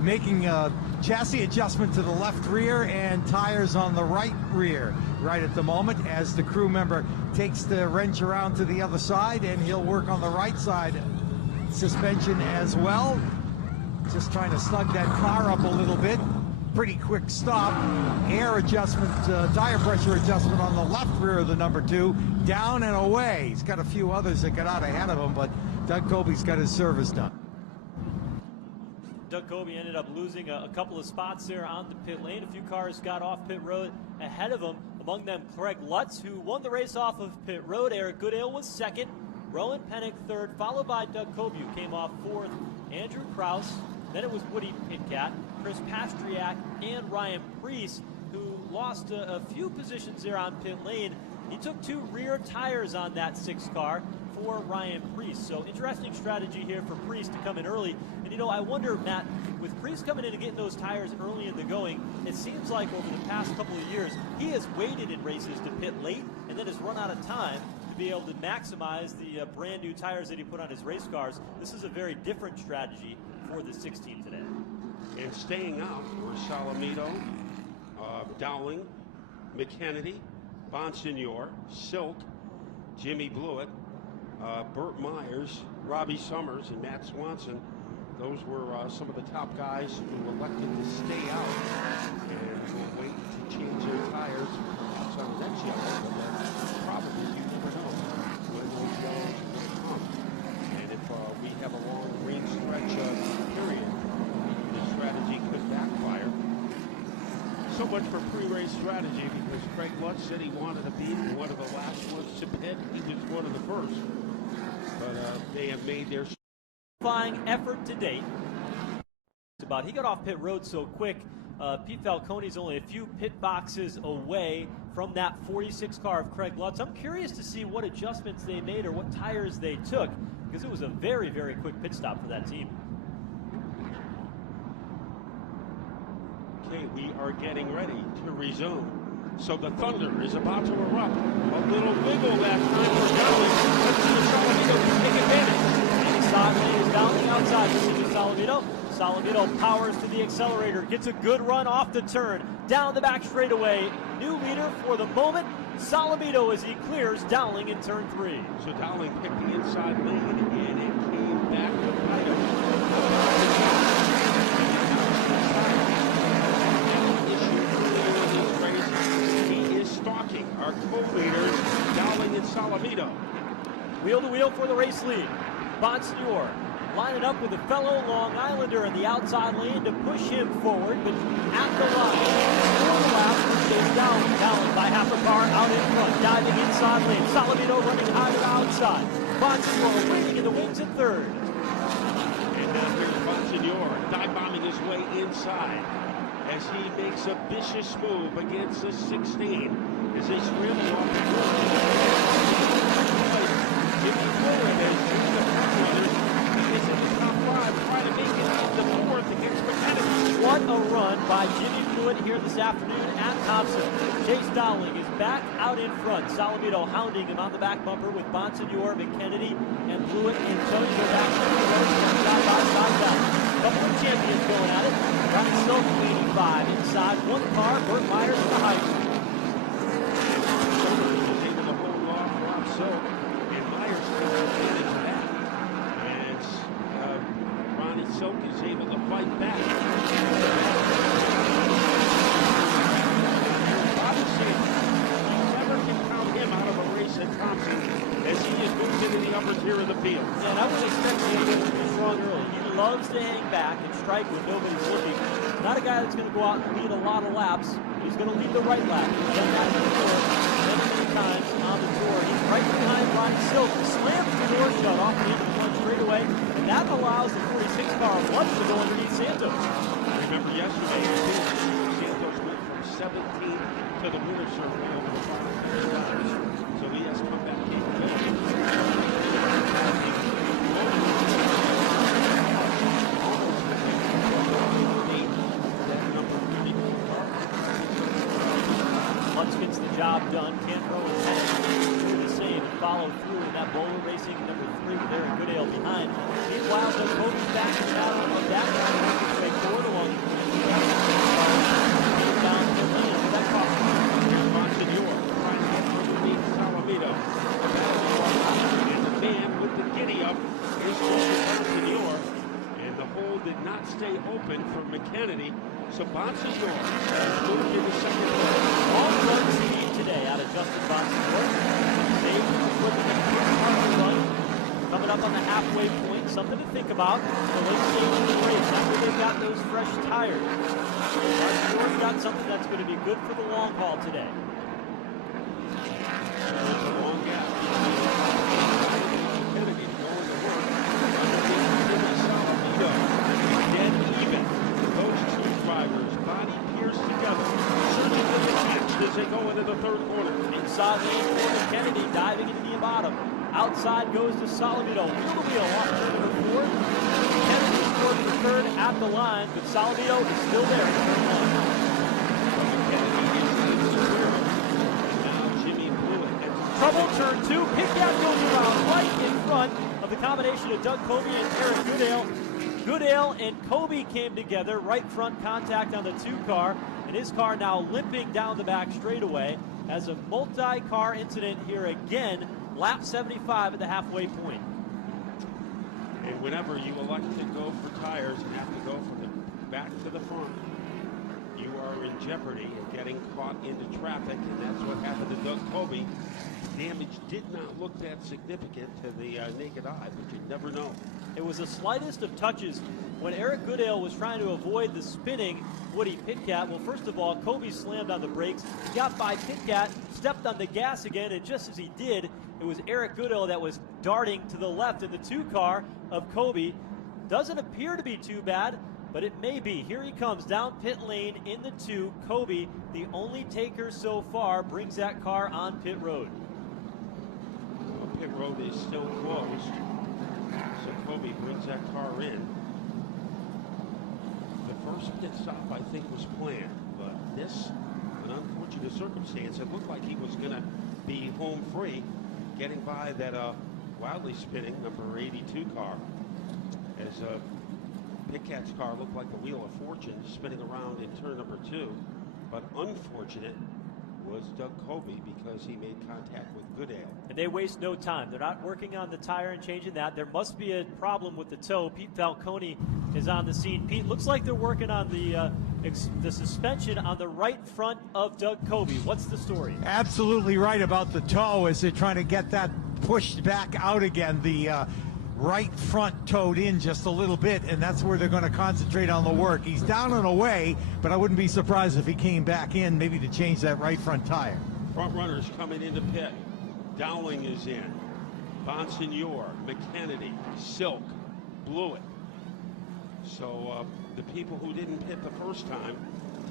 making a chassis adjustment to the left rear and tires on the right rear right at the moment as the crew member takes the wrench around to the other side, and he'll work on the right side suspension as well. Just trying to snug that car up a little bit. Pretty quick stop. Air adjustment, tire pressure adjustment on the left rear of the number 2. Down and away. He's got a few others that got out ahead of him, but Doug Kobe's got his service done. Doug Kobe ended up losing a couple of spots there on the pit lane. A few cars got off pit road ahead of him. Among them, Craig Lutz, who won the race off of pit road. Eric Goodale was second. Rowan Pennick third, followed by Doug Kobe, who came off fourth. Andrew Krause. Then it was Woody Pitcat, Chris Pastriak, and Ryan Preece, who lost a few positions there on pit lane. He took 2 rear tires on that 6 car for Ryan Preece. So interesting strategy here for Preece to come in early. And you know, I wonder, Matt, with Preece coming in and getting those tires early in the going, it seems like over the past couple of years, he has waited in races to pit late and then has run out of time to be able to maximize the brand new tires that he put on his race cars. This is a very different strategy for the 6 team today. And staying out were Salamito, Dowling, McKennedy, Bonsignor, Silk, Jimmy Blewett, Burt Myers, Robbie Summers, and Matt Swanson. Those were some of the top guys who elected to stay out and will wait to change their tires on the next yellow. But probably, you never know when those yellows are going to come. And if we have a long green stretch period, the strategy could backfire. So much for pre-race strategy, because Craig Lutz said he wanted to be one of the last ones to pit. He was one of the first. But they have made their flying effort to date. He got off pit road so quick. Pete Falcone's only a few pit boxes away from that 46 car of Craig Lutz. I'm curious to see what adjustments they made or what tires they took, because it was a very, very quick pit stop for that team. Okay, we are getting ready to resume. So the thunder is about to erupt. A little wiggle that time for Dowling. Let's see if Salamito can take advantage. And he saw it when he was bouncing outside. This is Salamito. Salamito powers to the accelerator, gets a good run off the turn, down the back straightaway. New leader for the moment Salamito as he clears Dowling in turn 3. So Dowling picked the inside lane and it came back to bite him. He is stalking our co-leaders, Dowling and Salamito. Wheel to wheel for the race lead. Bonsignor lining up with a fellow Long Islander in the outside lane to push him forward, but at the line, for the lap, Chase Dowling. Dowling by half a car out in front, diving inside lane. Salamito running high to the outside. Bonsignor waiting in the wings at third. And now here's Bonsignor dive-bombing his way inside as he makes a vicious move against the 16 as they scramble off the road. Jimmy Whelen is the front runners. He is in the top 5, trying to make it into 4th against McKennedy. What a run by Jimmy Fluid here this afternoon at Thompson. Chase Dowling is back out in front. Salamito hounding him on the back bumper with Bonsignor, McKennedy, and Fluid in tow. Go back to the road, side by side down. Couple of champions going at it. Ryan Silk 85 inside. One car, Burt Myers in the height. Was able to hold off Rob Silk, and Myers takes advantage of that. And Ronnie Silk is able to fight back. Bobby said you never can count him out of a race at Thompson as he is moved into the upper tier of the field. Yeah, and I was expecting him to be strong early. He loves to hang back and strike when nobody's looking. Not a guy that's going to go out and lead a lot of laps. He's going to lead the right lap. He's done that before many times on the tour. He's right behind Ronnie Silk. Slams the door shut off the end of the front straightaway, and that allows the 46 car once to go underneath Santos. I remember yesterday, Santos went from 17th to the winner's circle over the final 3 laps. So he has come back in. Lutz gets the job done. Cantrell and Pettit do the same and follow through in that bowler racing number 3 with Eric Goodale behind. Meanwhile, the Kobe's back in the battle of that car working its way forward along down the lane for that car. Here's Bonsignor trying to get underneath Salamito. And the man with the giddy up is Bonsignor. And the hole did not stay open for McKennedy. So Bonsignor moved in the second row. Long run speed today out of Justin Bonsignor. Saved with the run. Coming up on the halfway point. Something to think about for late stage of the race after they've got those fresh tires. Bonsignor's got something that's going to be good for the long haul today. There's a long gap. McKennedy going to work. Salamito. Dead even. Those two drivers, body pierced together, searching for the catch as they go into the 3rd corner. Inside lane for McKennedy, diving into the bottom. Outside goes to Salamito. Wheel to wheel off turn number 4. McKennedy scored for 3rd at the line, but Salamito is still there in turn 1. McKennedy is in the rear. And now Jimmy Fluid gets Trouble turn 2. Pickat goes around right in front of the combination of Doug Kobe and Eric Goodale. Goodale and Kobe came together, right front contact on the 2 car, and his car now limping down the back straightaway as a multi-car incident here again, lap 75 at the halfway point. And whenever you elect to go for tires and have to go from the back to the front, you are in jeopardy of getting caught into traffic, and that's what happened to Doug Kobe. Damage did not look that significant to the naked eye, but you'd never know. It was the slightest of touches when Eric Goodale was trying to avoid the spinning Woody Pitkat. Well, first of all, Kobe slammed on the brakes, got by Pitkat, stepped on the gas again, and just as he did, it was Eric Goodale that was darting to the left in the 2 car of Kobe. Doesn't appear to be too bad, but it may be. Here he comes down pit lane in the 2. Kobe, the only taker so far, brings that car on pit road. Well, pit road is still closed. So Kobe brings that car in. The first pit stop, I think, was planned, but this, an unfortunate circumstance. It looked like he was going to be home free, getting by that wildly spinning number 82 car, as Pitkat's car looked like the Wheel of Fortune spinning around in turn number 2. But unfortunate was Doug Kobe because he made contact with Goodale. And they waste no time. They're not working on the tire and changing that. There must be a problem with the toe. Pete Falcone is on the scene. Pete, looks like they're working on the suspension on the right front of Doug Kobe. What's the story? Absolutely right about the toe as they're trying to get that pushed back out again. The right front towed in just a little bit, and that's where they're going to concentrate on the work. He's down and away, but I wouldn't be surprised if he came back in maybe to change that right front tire. Front runners coming into pit. Dowling is in. Bonsignor, McKennedy, Silk, Blewett. So the people who didn't pit the first time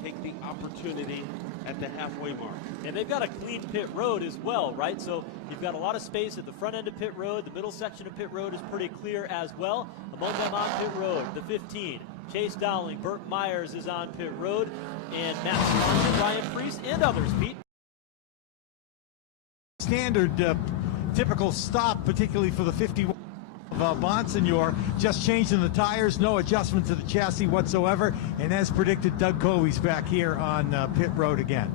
take the opportunity at the halfway mark. And they've got a clean pit road as well, right? So you've got a lot of space at the front end of pit road. The middle section of pit road is pretty clear as well. Among them on pit road, the 15, Chase Dowling, Burt Myers is on pit road, and Matt Swanson, Ryan Priest, and others, Pete. Standard typical stop, particularly for the 51 of Bonsignor, just changing the tires, no adjustment to the chassis whatsoever, and as predicted, Doug Coby's back here on pit road again.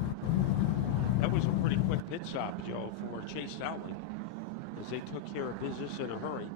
That was a pretty quick pit stop, Joe, for Chase Dowling, as they took care of business in a hurry.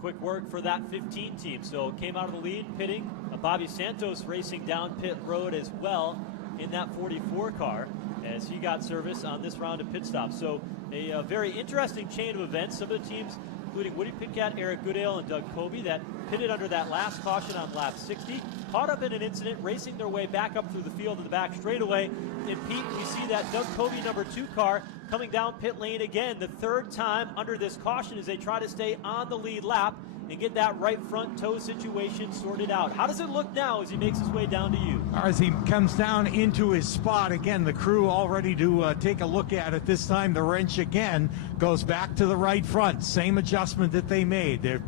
Quick work for that 15 team. So came out of the lead, pitting. Bobby Santos racing down pit road as well in that 44 car as he got service on this round of pit stops. So a very interesting chain of events. Some of the teams, including Woody Pitkat, Eric Goodale, and Doug Kobe, that pitted under that last caution on lap 60, caught up in an incident, racing their way back up through the field in the back straightaway. And Pete, we see that Doug Kobe number 2 car coming down pit lane again, the third time under this caution as they try to stay on the lead lap and get that right front toe situation sorted out. How does it look now as he makes his way down to you? As he comes down into his spot, again, the crew all ready to take a look at it. This time the wrench again goes back to the right front. Same adjustment that they made. They're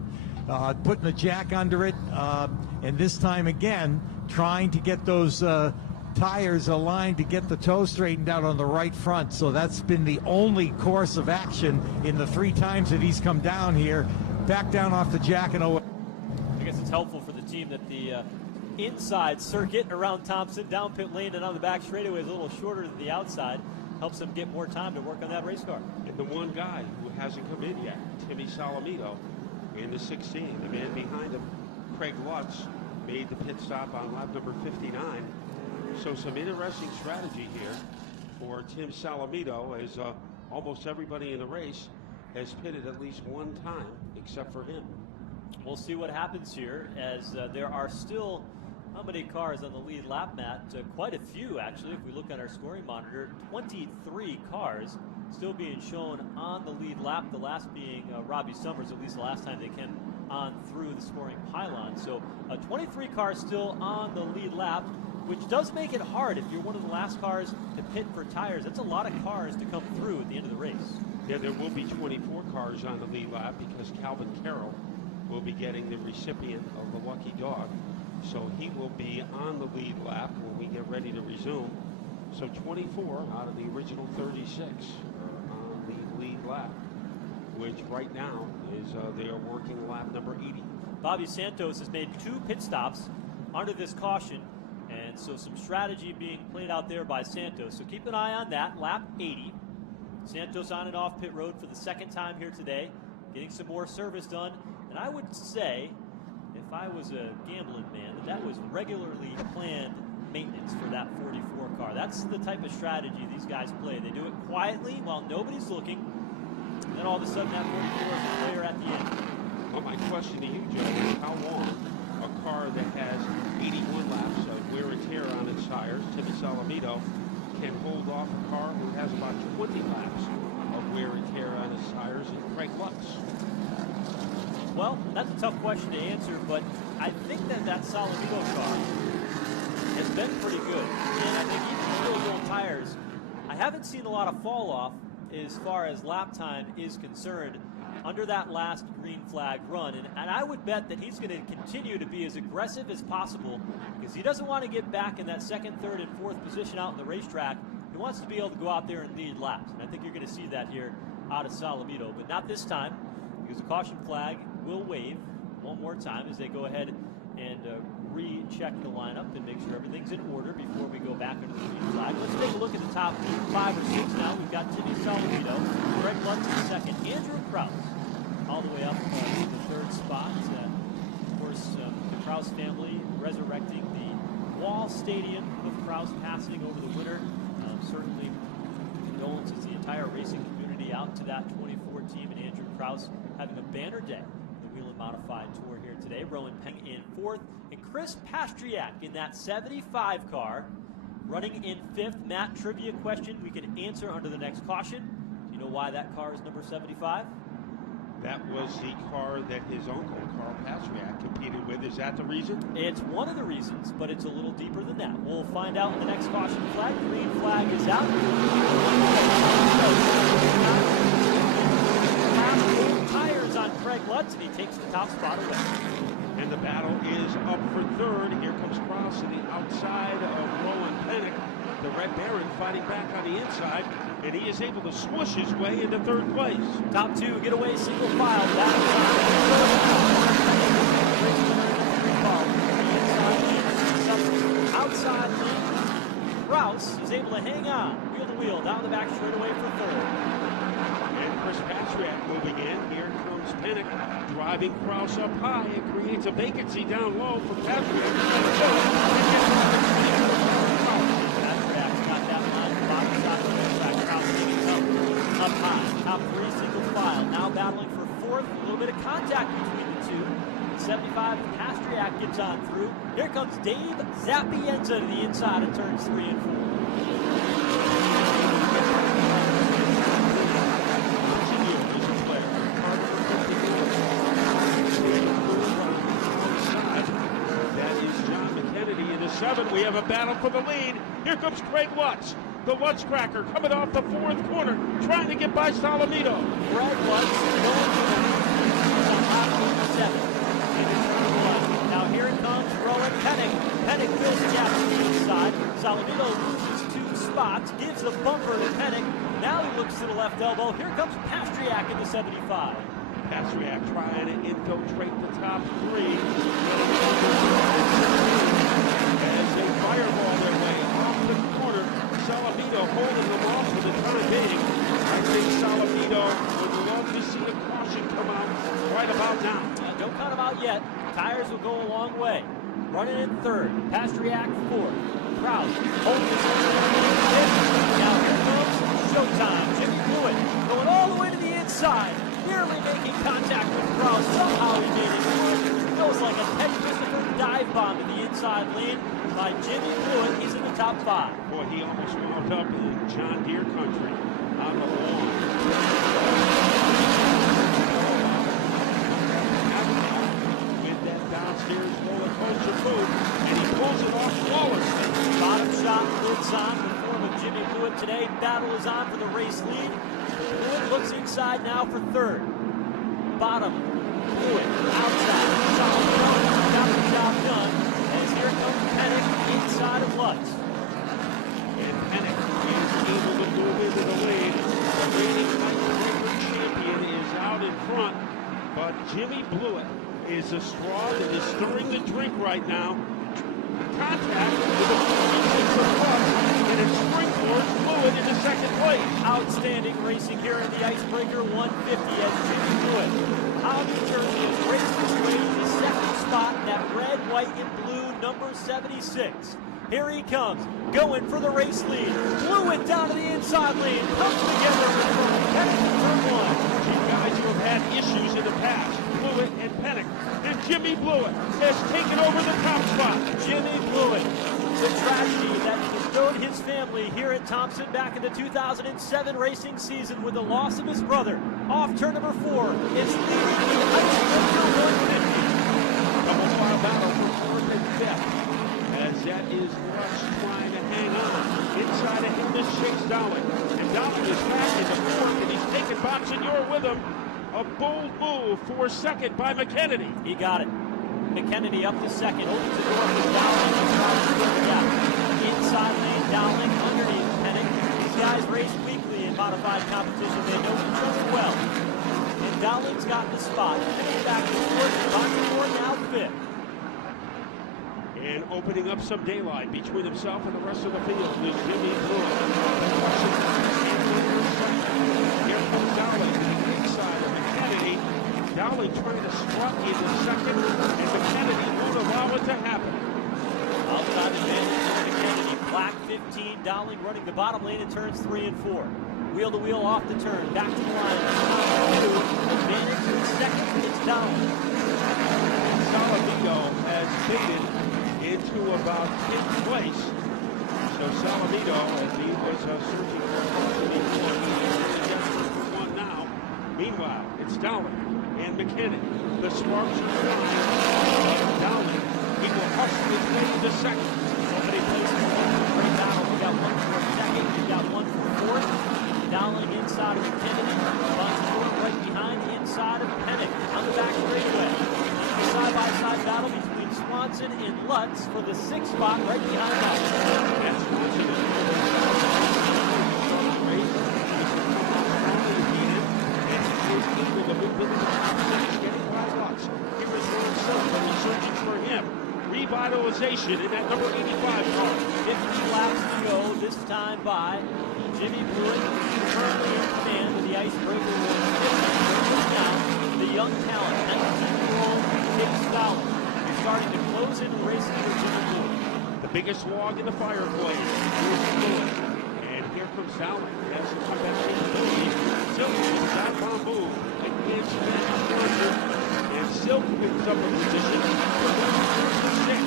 putting the jack under it, and this time again trying to get those tires aligned to get the toe straightened out on the right front. So that's been the only course of action in the 3 times that he's come down here. Back down off the jack and away. I guess it's helpful for the team that the inside circuit around Thompson, down pit lane and on the back straightaway is a little shorter than the outside. Helps them get more time to work on that race car. And the one guy who hasn't come in yet, Timmy Salamito, in the 16. The man behind him, Craig Lutz, made the pit stop on lap number 59. So some interesting strategy here for Tim Salamito, as almost everybody in the race has pitted at least one time except for him. We'll see what happens here as there are still, how many cars on the lead lap, Matt? Quite a few, actually, if we look at our scoring monitor. 23 cars still being shown on the lead lap, the last being Robbie Summers, at least the last time they came on through the scoring pylon. So 23 cars still on the lead lap, which does make it hard if you're one of the last cars to pit for tires. That's a lot of cars to come through at the end of the race. Yeah, there will be 24 cars on the lead lap because Calvin Carroll will be getting the recipient of the lucky dog. So he will be on the lead lap when we get ready to resume. So 24 out of the original 36 are on the lead lap, which right now is they are working lap number 80. Bobby Santos has made 2 pit stops under this caution, and so some strategy being played out there by Santos. So keep an eye on that, lap 80. Santos on and off pit road for the 2nd time here today, getting some more service done. And I would say, if I was a gambling man, that was regularly planned maintenance for that 44 car. That's the type of strategy these guys play. They do it quietly while nobody's looking, and then all of a sudden that 44 is a player at the end. Well, my question to you, Joe, is how long a car that has 81 laps of wear and tear on its tires, Timmy Salamito, can hold off a car who has about 20 laps of wear and tear on his tires, and Craig Lutz? Well, that's a tough question to answer, but I think that Salamito car has been pretty good. And I think even with those old tires, I haven't seen a lot of fall off as far as lap time is concerned under that last green flag run. And I would bet that he's going to continue to be as aggressive as possible because he doesn't want to get back in that 2nd, 3rd, and 4th position out in the racetrack. He wants to be able to go out there and lead laps. And I think you're going to see that here out of Salamito, but not this time because the caution flag will wave one more time as they go ahead and recheck the lineup and make sure everything's in order before we go back under the green flag. Let's take a look at the top 5 or 6 now. We've got Timmy Salamito, Greg Lutz in second, Andrew Krause all the way up to the third spot. Of course, the Krause family resurrecting the Wall Stadium with Krause passing over the winter. Certainly condolences the entire racing community out to that 24 team, and Andrew Krause having a banner day. Whelen Modified Tour here today. Rowan Peng in 4th, and Chris Pastriak in that 75 car running in 5th. Matt, trivia question we can answer under the next caution. Do you know why that car is number 75? That was the car that his uncle, Carl Pastriak, competed with. Is that the reason? It's one of the reasons, but it's a little deeper than that. We'll find out in the next caution flag. Green flag is out. Tires on Craig Lutz, and he takes the top spot away. And the battle is up for 3rd. Here comes Krause to the outside of Rowan Pennick. The Red Baron fighting back on the inside, and he is able to swoosh his way into 3rd place. Top 2 get away single file. Outside lane. Krause is able to hang on, wheel to wheel, down the back straightaway for 3rd. And Chris Pastriak moving in. Here comes Pennick driving Krause up high. It creates a vacancy down low for Pastriak. Up high, top 3 single file, now battling for 4th, a little bit of contact between the two. 75, Pastriak gets on through. Here comes Dave Zappienza to the inside of turns 3 and 4. That is John McKennedy in the 7. We have a battle for the lead. Here comes Craig Lutz. The Lutz Cracker coming off the 4th corner, trying to get by Salamito. Craig Lutz going for the lead on lap 7. Now here it comes Rowan Pennick. Pennick fills the gap to the inside. Salamito loses 2 spots, gives the bumper to Pennick. Now he looks to the left elbow. Here comes Pastriak in the 75. Pastriak trying to infiltrate the top 3. As they fireball their way off the corner. Salamito holding them off for the time being. I think Salamito would love to see a caution come out right about now. Don't count them out yet. Tires will go a long way. Running in 3rd. Pastriak 4th. Krause holding his own. Now here comes showtime. Jimmy Blewett going all the way to the inside. Nearly making contact with Krause. Somehow he made it work. Goes like a Ted Christopher dive bomb to the inside lane by Jimmy Blewett. He's in the top 5. Boy, he almost wound up in John Deere country on the lawn. With that downstairs roller coaster move, and he pulls it off flawlessly. Bottom shot, lids on, the form of Jimmy Blewett today. Battle is on for the race lead. Blewett looks inside now for 3rd. Bottom, Blewett outside. Salamito got the job done. As here comes Pennick inside of Lutz. And Pennick is able to move into the lead. The reigning Icebreaker champion is out in front, but Jimmy Blewett is a straw that is stirring the drink right now. Contact with a and it springboards Blewett into 2nd place. Outstanding racing here in the Icebreaker 150 as Jimmy Blewett out of Jersey has raced his way to the 2nd spot in that red, white, and blue number 76. Here he comes, going for the race lead. Blewett down to the inside lane, comes together with Pennick in turn 1. Two guys who have had issues in the past, Blewett and Pennick. And Jimmy Blewett has taken over the top spot. Jimmy Blewett, the tragedy that bestowed his family here at Thompson back in the 2007 racing season with the loss of his brother. Off turn number 4, it's leading the Icebreaker 150. Double file battle for 4th and 5th. As that is Lutz trying to hang on. Inside of him, this shakes Dowling. And Dowling is back into 4th, and he's taking Bonsignor with him. A bold move for 2nd by McKennedy. He got it. McKennedy up to 2nd, opens the door for Dowling. Inside lane, Dowling underneath Pennick. These guys race weekly in modified competition. They know each other well. And Dowling's got the spot. Pennick back to 4th, Bonsignor now 5th. opening up some daylight between himself and the rest of the field is Jimmy Blue. Here comes Dowling to the inside of McKennedy. Dowling trying to strut in the second, and McKennedy won't allow it to happen. Outside advantage for McKennedy. Black 15, Dowling running the bottom lane in turns 3 and 4. Wheel to wheel off the turn, back to the line. Advantage in second, it's Dowling. Salamito has faded into about 10th place. So Salamito, as he was searching for one now. Meanwhile, it's Dowling and McKennedy. The sparks are flying. Dowling, he will hustle his way to second. Somebody plays for great battle. We got one for second, we got one for fourth. Dowling inside of McKennedy. Bunch right behind the inside of Pennick on the back straightaway. Side-by-side battle between Swanson and Lutz for the 6th spot right behind that. That's Swanson. Getting by Lutz. Here is Ron Silver searching for him. Revitalization in that number 85 car. 50 laps to go, this time by Jimmy Blewett, currently in command of the Icebreaker. Now, the young talent, 19-year-old Chase Dowling, is starting to close in the race for Jimmy Blewett. The biggest log in the fireplace. Here's Blewett. And here comes Dowling. Has to come back capability. Silk is back on move. Against Swanson. And Silk picks up a position for 6.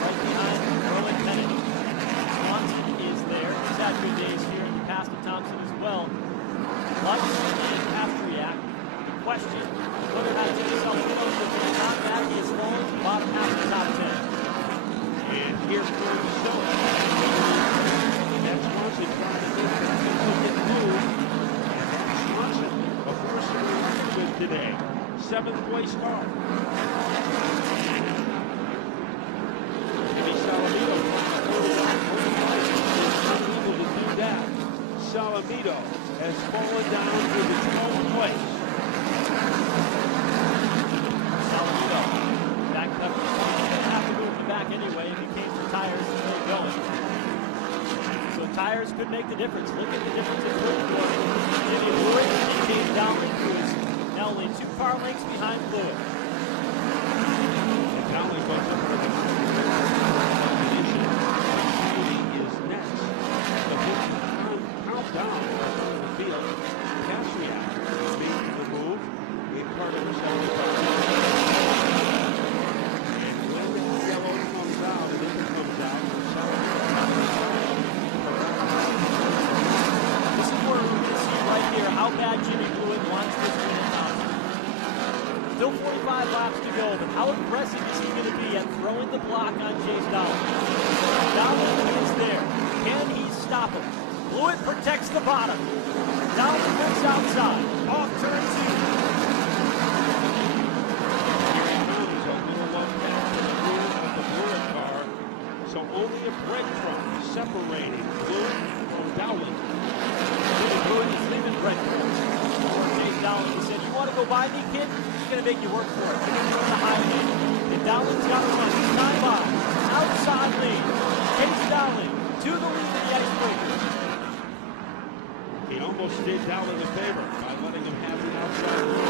Right behind Rowan Kennedy. Swanson is there. He's had good days here in the past of Thompson as well. Lutz and Pastriak. The question, whether or not Jimmy Salamito is not that he is fallen to the bottom half of the top 10. And here comes Silk. That's Swanson trying to get moved. And that's Swanson, a force in the good today. 7th place car. Jimmy Salamito unable to do that. Salamito has fallen down to the 12th place. Salamito back up. He's going to have to move the back anyway if he came for tires and really going. So tires could make the difference. Look at the difference in turn one. Jimmy Blewett and Dave Dowling, who is now only 2 car lengths behind Blewett. And Dowling goes up for the position. Is next. The big countdown in the field. Pastriak making the move in car number 75. And when the yellow comes out, and if it comes out, This is where we're going to see right here how bad Jimmy Blewett wants this win at Thompson. Still 45 laps to go, but how aggressive is he going to be at throwing the block on Chase Dowling? Dowling is there. Can he stop him? Blewett protects the bottom. Dowling moves outside. Off turn 2. So only a breadcrumb separating Blewett from Dowling. Blewett is leaving breadcrumbs for Chase Dowling. He said, "You want to go by me, kid? He's going to make you work for it. You're going to go on the highway." And Dowling's got to run. He's time by. Outside lane. Chase Dowling to the lead of the Icebreaker. He almost did Dowling a favor by letting him have the outside lane.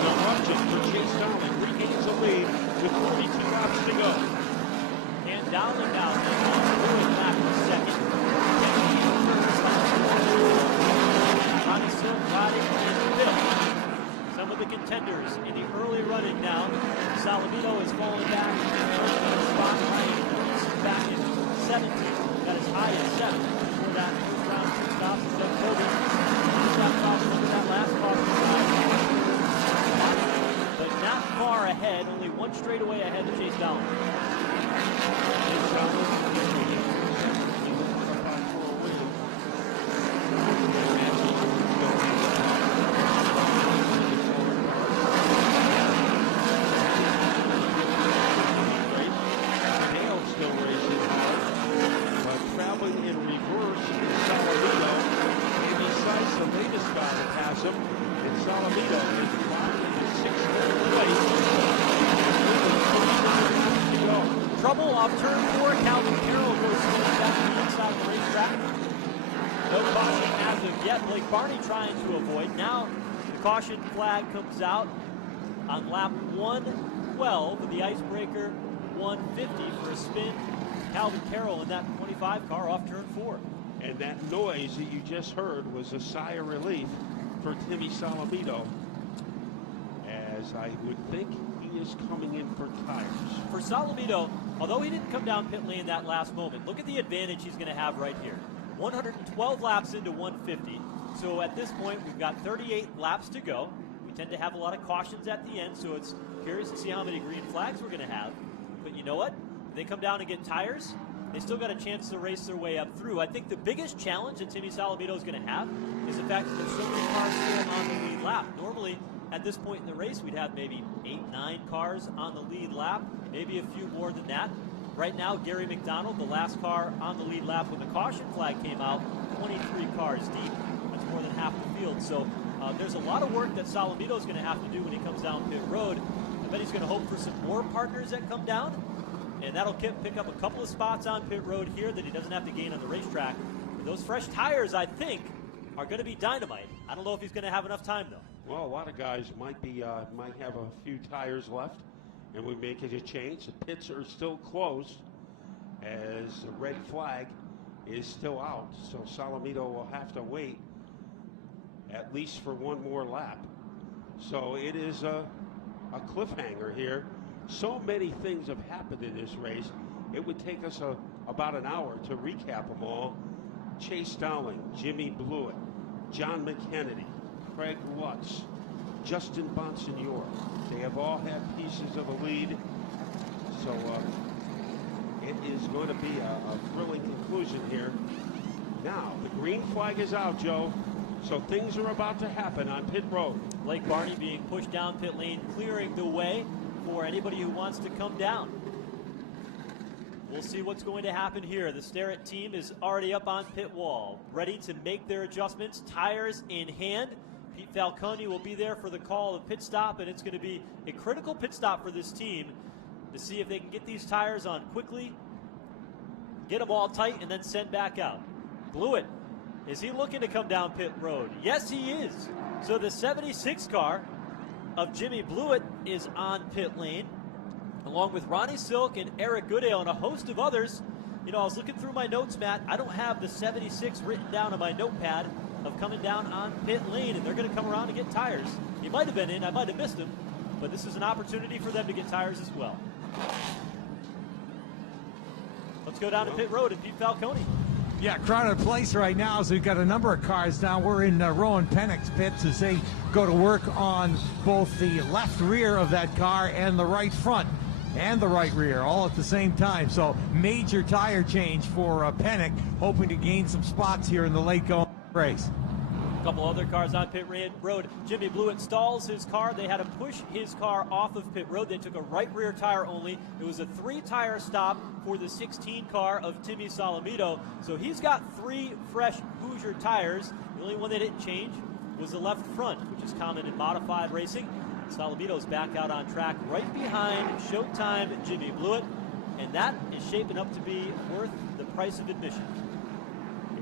The Russian for Chase Dowling regains the lead with 42 laps to go. And Dowling now Blewett back in second. Ronnie Silk riding in the middle. Some of the contenders in the early running now. Salamito is falling back. Spot back in 17. Got as high as 7 before that first round 2 stops. And Doug Kobe got crossed under that last crossing ride. But not far ahead, only 1 straightaway ahead of Chase Dowling. Salamito is in 6th place. 39 laps to go. trouble off turn 4. Calvin Carroll goes spinning back to the inside of the racetrack. No caution as of yet. Blake Barney trying to avoid. Now the caution flag comes out on lap 112 with the Icebreaker 150 for a spin. Calvin Carroll in that 25 car off turn 4. And that noise that you just heard was a sigh of relief for Timmy Salamito, as I would think he is coming in for tires. For Salamito, although he didn't come down pit lane that last moment, look at the advantage he's going to have right here. 112 laps into 150. So at this point, we've got 38 laps to go. We tend to have a lot of cautions at the end, so it's curious to see how many green flags we're going to have. But you know what? If they come down and get tires, they still got a chance to race their way up through. I think the biggest challenge that Timmy Salamito is going to have is the fact that there's so many cars still on the lead lap. Normally, at this point in the race, we'd have maybe 8, 9 cars on the lead lap, maybe a few more than that. Right now, Gary McDonald, the last car on the lead lap when the caution flag came out, 23 cars deep. That's more than half the field. So there's a lot of work that Salamito is going to have to do when he comes down pit road. I bet he's going to hope for some more partners that come down. And that'll pick up a couple of spots on pit road here that he doesn't have to gain on the racetrack. But those fresh tires, I think, are going to be dynamite. I don't know if he's going to have enough time, though. Well, a lot of guys might have a few tires left, and we make it a change. The pits are still closed as the red flag is still out. So Salamito will have to wait at least for one more lap. So it is a cliffhanger here. So many things have happened in this race. It would take us about an hour to recap them all. Chase Dowling, Jimmy Blewett, John McKennedy, Craig Lutz, Justin Bonsignor. They have all had pieces of the lead. So it is going to be a thrilling conclusion here. Now, the green flag is out, Joe. So things are about to happen on pit road. Blake Barney being pushed down pit lane, clearing the way for anybody who wants to come down. We'll see what's going to happen here. The Starrett team is already up on pit wall, ready to make their adjustments, tires in hand. Pete Falcone will be there for the call of pit stop, and it's going to be a critical pit stop for this team to see if they can get these tires on quickly, get them all tight, and then send back out. Blewett, is he looking to come down pit road? Yes, he is. So the 76 car of Jimmy Blewett is on pit lane, along with Ronnie Silk and Eric Goodale and a host of others. You know, I was looking through my notes, Matt. I don't have the 76 written down on my notepad of coming down on pit lane, and they're going to come around to get tires. He might have been in, I might have missed him, but this is an opportunity for them to get tires as well. Let's go down to pit road and Pete Falcone. Yeah, crowded place right now, so we've got a number of cars down. We're in Rowan Pennick's pits as they go to work on both the left rear of that car and the right front and the right rear all at the same time. So major tire change for Pennick, hoping to gain some spots here in the late going race. A couple other cars on pit road. Jimmy Blewett stalls his car. They had to push his car off of pit road. They took a right rear tire only. It was a 3-tire stop for the 16 car of Timmy Salamito. So he's got 3 fresh Hoosier tires. The only one they didn't change was the left front, which is common in modified racing. Salamito's back out on track right behind Showtime Jimmy Blewett, and that is shaping up to be worth the price of admission.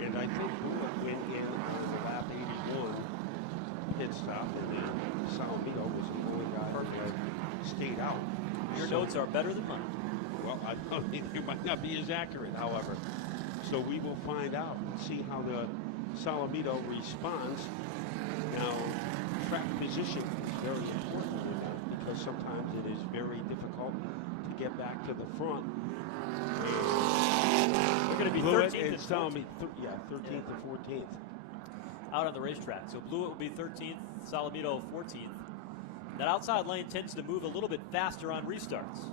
And I think Blewett went in on the lap 81 pit stop, and then Salamito was the only guy that stayed out. Your notes are better than mine. Well, I don't think they might not be as accurate, however. So we will find out and see how the Salamito responds. Now, track position is very important in that because sometimes it is very difficult to get back to the front. They're going to be 13th and 14th. 13th and 14th. Out on the racetrack. So Blewett will be 13th, Salamito 14th. That outside lane tends to move a little bit faster on restarts.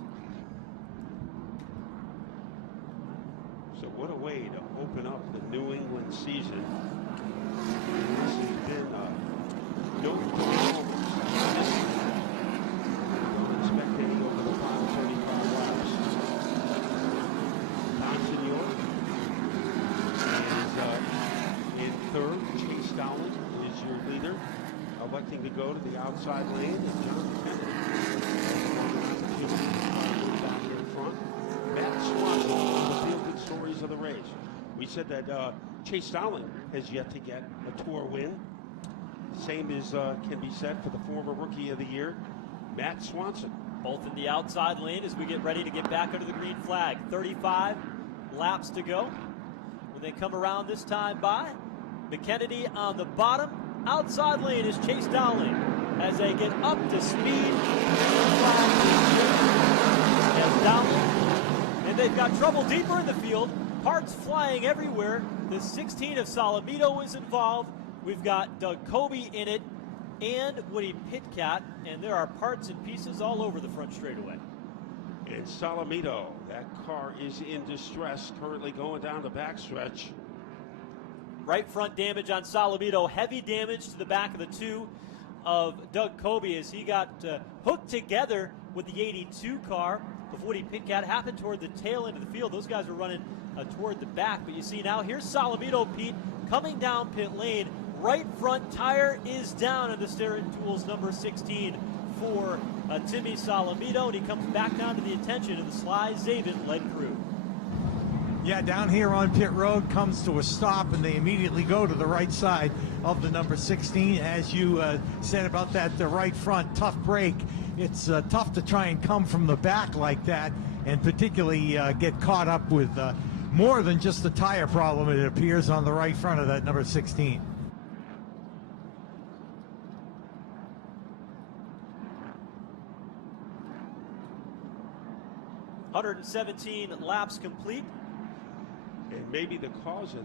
So what a way to open up the New England season. This has been no performance. Don't expect any over the final 35 laps. Bonsignor is in third. Chase Dowling is your leader, electing to go to the outside lane. And John Kennedy back in front. Matt said that Chase Dowling has yet to get a Tour win. Same as can be said for the former Rookie of the Year, Matt Swanson. Both in the outside lane as we get ready to get back under the green flag. 35 laps to go. When they come around this time by, McKennedy on the bottom. Outside lane is Chase Dowling as they get up to speed. As Dowling, and they've got trouble deeper in the field. Parts flying everywhere. The 16 of Salamito is involved. We've got Doug Kobe in it and Woody Pitcat, and there are parts and pieces all over the front straightaway. And Salamito, that car is in distress, currently going down the backstretch. Right front damage on Salamito, heavy damage to the back of the two of Doug Kobe as he got hooked together with the 82 car of Woody Pitcat. Happened toward the tail end of the field. Those guys were running toward the back, but you see now here's Salamito, Pete, coming down pit lane. Right front tire is down on the steering tools number 16 for Timmy Salamito, and he comes back down to the attention of the Sly Zabin led crew. Yeah, down here on pit road comes to a stop, and they immediately go to the right side of the number 16. As you said about that, the right front tough break. It's tough to try and come from the back like that, and particularly get caught up with more than just a tire problem, it appears, on the right front of that number 16. $117 laps complete. And maybe the cause of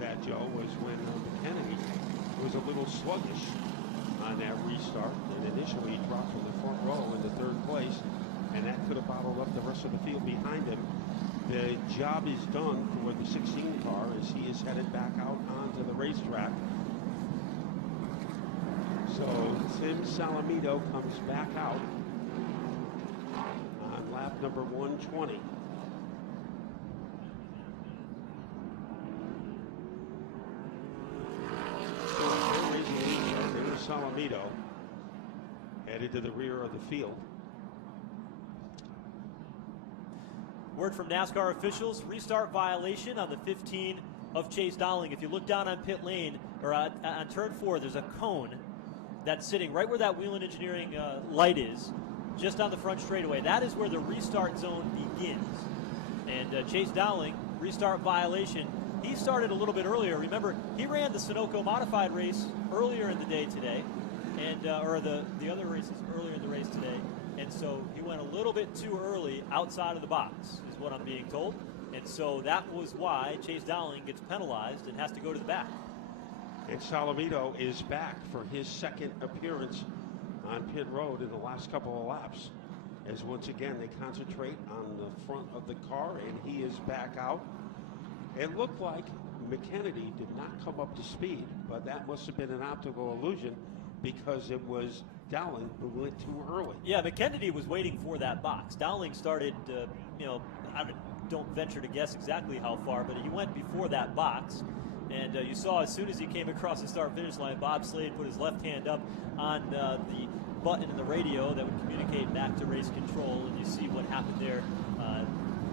that Joe, was when McKennedy was a little sluggish on that restart, and initially he dropped from the front row into third place, and that could have bottled up the rest of the field behind him. The job is done for the 16 car as he is headed back out onto the racetrack. So Tim Salamito comes back out on lap number 120. There's Salamito headed to the rear of the field. Word from NASCAR officials, restart violation on the 15 of Chase Dowling. If you look down on pit lane, or on turn 4, there's a cone that's sitting right where that Whelen Engineering light is, just on the front straightaway. That is where the restart zone begins. And Chase Dowling, restart violation. He started a little bit earlier. Remember, he ran the Sunoco modified race earlier in the day today, and or the other races earlier in the race today. And so he went a little bit too early outside of the box, is what I'm being told. And so that was why Chase Dowling gets penalized and has to go to the back. And Salamito is back for his second appearance on pit road in the last couple of laps, as once again they concentrate on the front of the car, and he is back out. It looked like McKennedy did not come up to speed, but that must have been an optical illusion because it was Dowling who went too early. Yeah, McKennedy was waiting for that box. Dowling started, I don't venture to guess exactly how far, but he went before that box. And you saw as soon as he came across the start-finish line, Bob Slade put his left hand up on the button in the radio that would communicate back to race control, and you see what happened there.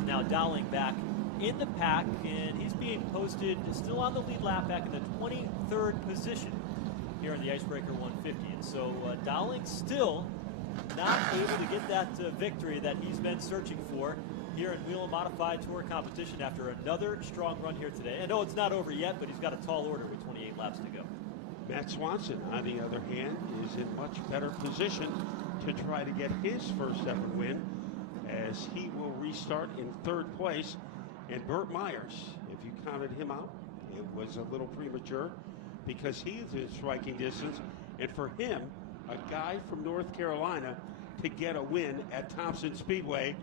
Now Dowling back in the pack, and he's being posted still on the lead lap back in the 23rd position here in the Icebreaker 150. And so Dowling still not able to get that victory that he's been searching for here in Whelen Modified Tour competition after another strong run here today. I know it's not over yet, but he's got a tall order with 28 laps to go. Matt Swanson, on the other hand, is in much better position to try to get his first ever win, as he will restart in third place. And Burt Myers, if you counted him out, it was a little premature because he's in striking distance. And for him, a guy from North Carolina, to get a win at Thompson Speedway,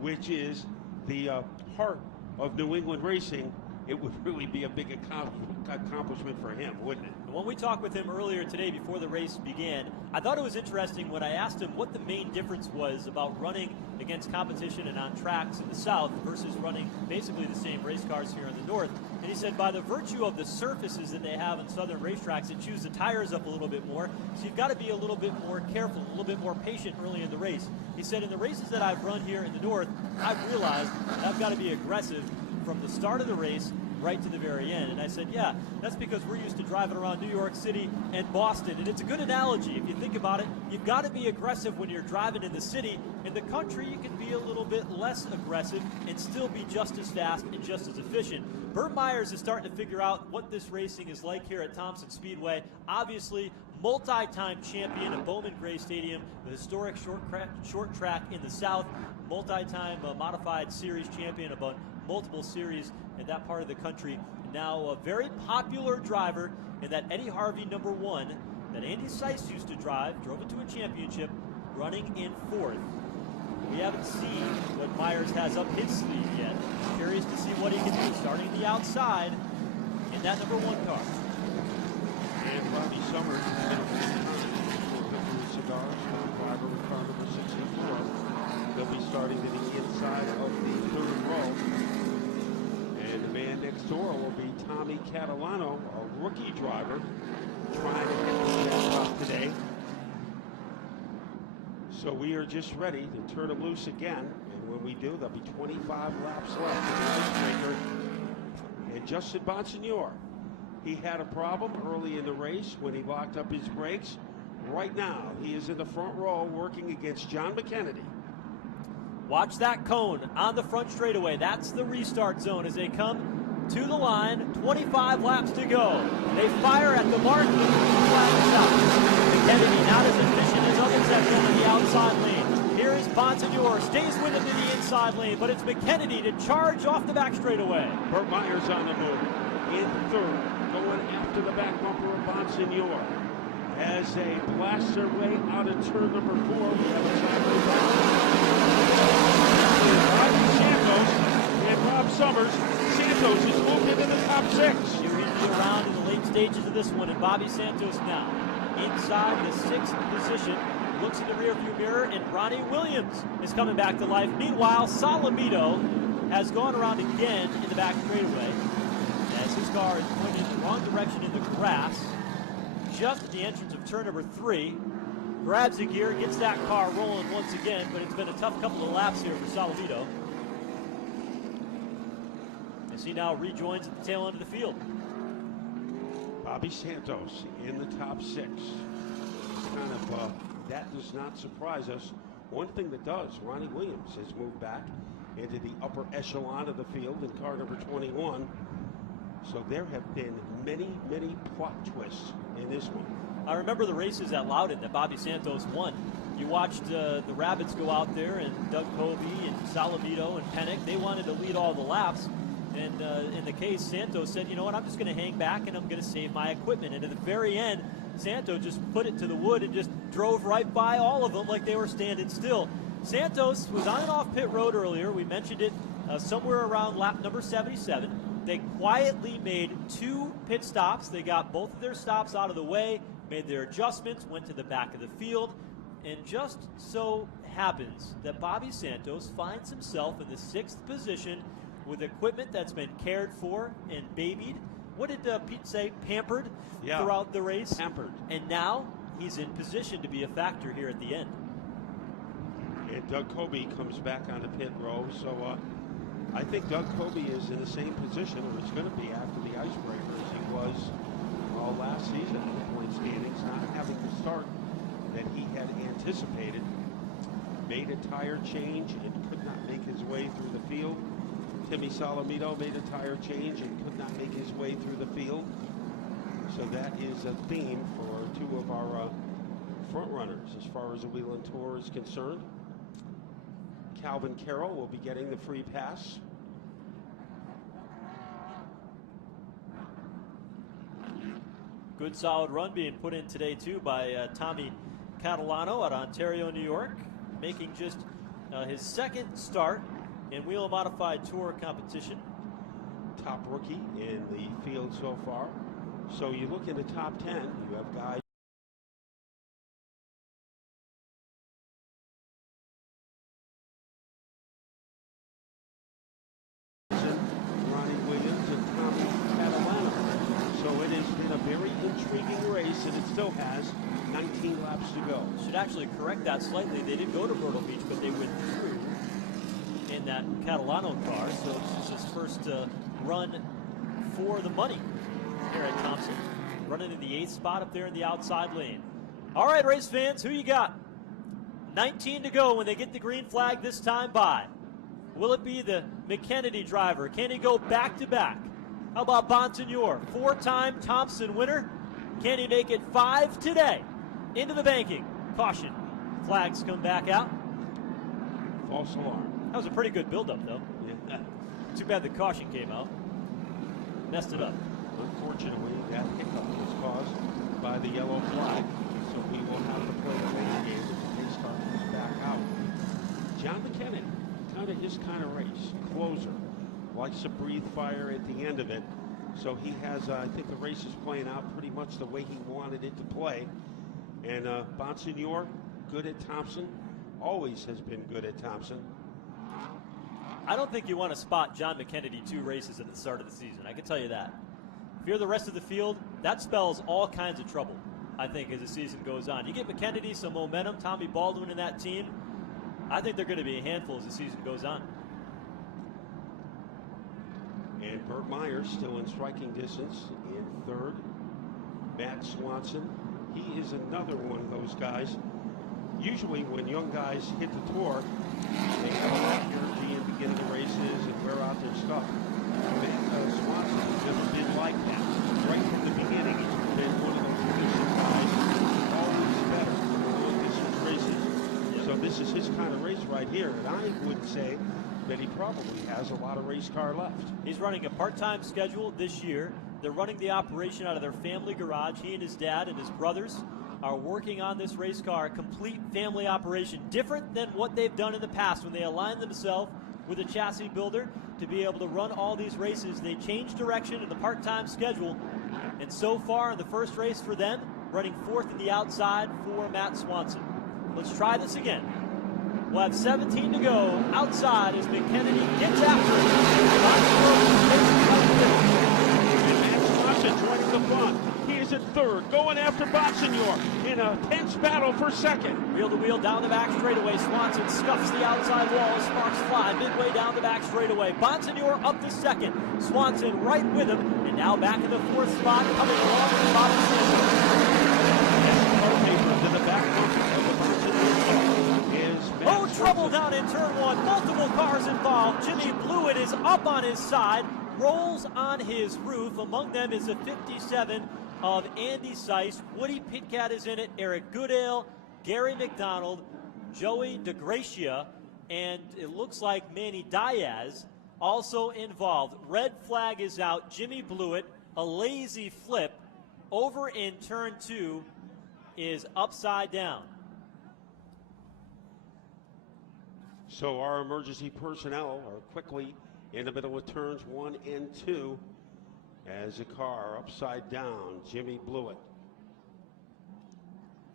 which is the heart of New England racing, it would really be a big accomplishment for him, wouldn't it? And when we talked with him earlier today before the race began, I thought it was interesting when I asked him what the main difference was about running against competition and on tracks in the South versus running basically the same race cars here in the North. And he said by the virtue of the surfaces that they have in southern racetracks, it chews the tires up a little bit more. So you've got to be a little bit more careful, a little bit more patient early in the race. He said in the races that I've run here in the North, I've realized I've got to be aggressive from the start of the race right to the very end. And I said, yeah, that's because we're used to driving around New York City and Boston. And it's a good analogy. If you think about it, you've got to be aggressive when you're driving in the city. In the country, you can be a little bit less aggressive and still be just as fast and just as efficient. Burt Myers is starting to figure out what this racing is like here at Thompson Speedway. Obviously, multi-time champion of Bowman Gray Stadium, the historic short track in the South, multi-time modified series champion of multiple series in that part of the country. Now a very popular driver in that Eddie Harvey #1 that Andy Seiss used to drive, drove it to a championship, running in 4th. We haven't seen what Myers has up his sleeve yet. Curious to see what he can do starting the outside in that #1 car. And Bobby Summers has been a long time for Cigars, driver with car number 64. They'll be starting to the inside of the 3rd row. And the man next door will be Tommy Catalano, a rookie driver, trying to hit the jackpot today. So we are just ready to turn him loose again. And when we do, there'll be 25 laps left in the Icebreaker. And Justin Bonsignor, he had a problem early in the race when he locked up his brakes. Right now, he is in the front row working against John McKennedy. Watch that cone on the front straightaway. That's the restart zone as they come to the line. 25 laps to go. They fire at the mark. Flags out. McKennedy not as efficient as others have been in the outside lane. Here is Bonsignor. Stays with him to the inside lane, but it's McKennedy to charge off the back straightaway. Burt Myers on the move. In 3rd, going after the back bumper of Bonsignor. As they blast their way out of turn number 4, we have a sideways Bobby Santos and Rob Summers. Santos has moved into the top 6. You're going to be around in the late stages of this one, and Bobby Santos now inside the 6th position. Looks in the rearview mirror, and Ronnie Williams is coming back to life. Meanwhile, Salamito has gone around again in the back straightaway as his car is pointed in the wrong direction in the grass. Just at the entrance of turn number 3, grabs the gear, gets that car rolling once again, but it's been a tough couple of laps here for Salamito. As he now rejoins at the tail end of the field. Bobby Santos in the top 6. Kind of, that does not surprise us. One thing that does, Ronnie Williams has moved back into the upper echelon of the field in car number 21. So there have been many, many plot twists in this one. I remember the races at Loudon that Bobby Santos won. You watched the Rabbits go out there, and Doug Covey and Salamito and Pennick, they wanted to lead all the laps. And in the case, Santos said, you know what, I'm just going to hang back and I'm going to save my equipment. And at the very end, Santos just put it to the wood and just drove right by all of them like they were standing still. Santos was on and off pit road earlier. We mentioned it somewhere around lap number 77. They quietly made 2 pit stops. They got both of their stops out of the way, made their adjustments, went to the back of the field, and just so happens that Bobby Santos finds himself in the 6th position with equipment that's been cared for and babied. What did Pete say? Pampered throughout the race. Pampered. And now he's in position to be a factor here at the end. And Doug Covey comes back on the pit row. So I think Doug Covey is in the same position, or is going to be after the Icebreaker, as he was last season in the point standings, not having the start that he had anticipated. Made a tire change and could not make his way through the field. Timmy Salamito made a tire change and could not make his way through the field. So that is a theme for 2 of our front runners as far as the Whelen Tour is concerned. Calvin Carroll will be getting the free pass. Good solid run being put in today too by Tommy Catalano out of Ontario, New York, making just his 2nd start in wheel modified tour competition. top rookie in the field so far. So you look in the top 10, you have guys Ronnie Williams and Tommy Catalano. So it has been a very intriguing race, and it still has 19 laps to go. Should actually correct that slightly. They didn't go to Myrtle Beach, but they went through in that Catalano car. So this is his first run for the money here at Thompson. Running in the 8th spot up there in the outside lane. All right, race fans, who you got? 19 to go when they get the green flag this time by. Will it be the McKennedy driver? Can he go back-to-back? How about Bonsignor, 4-time Thompson winner? Can he make it 5 today? Into the banking. Caution. Flags come back out. False alarm. That was a pretty good build-up, though. Yeah. Too bad the caution came out. Messed it up. Unfortunately, that hiccup was caused by the yellow flag, so we will have to play the lane game if the pace car comes back out. John McKennedy, kind of his kind of race, closer, likes to breathe fire at the end of it. So he has, I think the race is playing out pretty much the way he wanted it to play. And Bonsignor, good at Thompson, always has been good at Thompson. I don't think you want to spot John McKennedy 2 races at the start of the season. I can tell you that. If you're the rest of the field, that spells all kinds of trouble, I think, as the season goes on. You get McKennedy some momentum, Tommy Baldwin in that team. I think they're going to be a handful as the season goes on. And Burt Myers still in striking distance in 3rd. Matt Swanson, he is another one of those guys. Usually when young guys hit the tour, they have a lot of energy and begin the races and wear out their stuff. Matt Swanson has never been like that. Right from the beginning, he's been one of those efficient guys, always better than long distance races. So this is his kind of race right here, and I would say that he probably has a lot of race car left. He's running a part-time schedule this year. They're running the operation out of their family garage. He and his dad and his brothers are working on this race car, a complete family operation, different than what they've done in the past when they aligned themselves with a chassis builder to be able to run all these races. They changed direction in the part-time schedule, and so far in the first race for them, running 4th in the outside for Matt Swanson. Let's try this again. We'll have 17 to go outside as McKennedy gets after it. And Matt Swanson joining the front. He is in 3rd, going after Bonsignor in a tense battle for 2nd. Wheel to wheel down the back straightaway. Swanson scuffs the outside wall as sparks fly midway down the back straightaway. Bonsignor up to 2nd. Swanson right with him, and now back in the 4th spot, coming along with the bottom center. To the back of the Bonsignor car is Matt Oh, Swanson. trouble down in turn 1. Multiple cars involved. Jimmy Blewett is up on his side, rolls on his roof. Among them is the 57 of Andy Seiss. Woody Pitcat is in it. Eric Goodale, Gary McDonald, Joey DeGracia, and it looks like Manny Diaz also involved. Red flag is out. Jimmy Blewett, a lazy flip over in turn 2 is upside down. So our emergency personnel are quickly in the middle of turns 1 and 2 as the car upside down. Jimmy Blewett.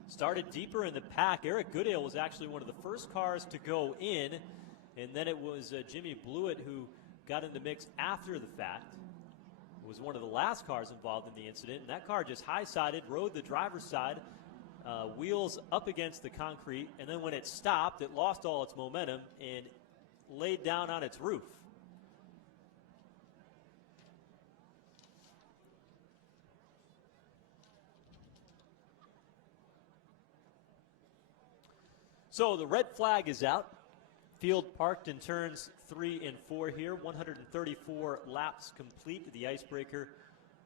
Started deeper in the pack. Eric Goodale was actually one of the first cars to go in, and then it was Jimmy Blewett who got in the mix after the fact. It was one of the last cars involved in the incident, and that car just high-sided, rode the driver's side, wheels up against the concrete, and then when it stopped, it lost all its momentum and laid down on its roof. So the red flag is out. Field parked in turns 3 and 4 here. 134 laps complete. The Icebreaker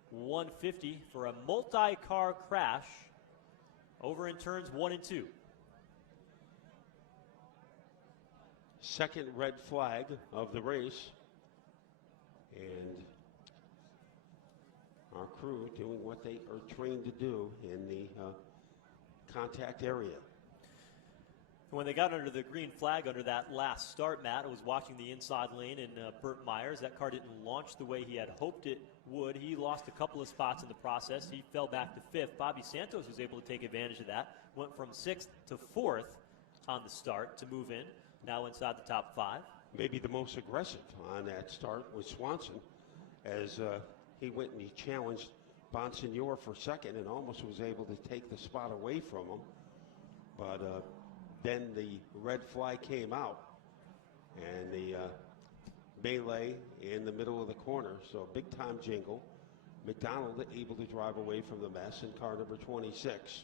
150 for a multi-car crash over in turns 1 and 2. Second red flag of the race. And our crew doing what they are trained to do in the contact area. And when they got under the green flag under that last start, Matt, I was watching the inside lane, and Burt Myers, that car didn't launch the way he had hoped it would. He lost a couple of spots in the process. He fell back to 5th. Bobby Santos was able to take advantage of that. Went from 6th to 4th on the start to move in. Now inside the top 5. Maybe the most aggressive on that start was Swanson, as he went and he challenged Bonsignor for second and almost was able to take the spot away from him. But then the red flag came out, and the melee in the middle of the corner. So big time jingle. McDonald able to drive away from the mess in car number 26.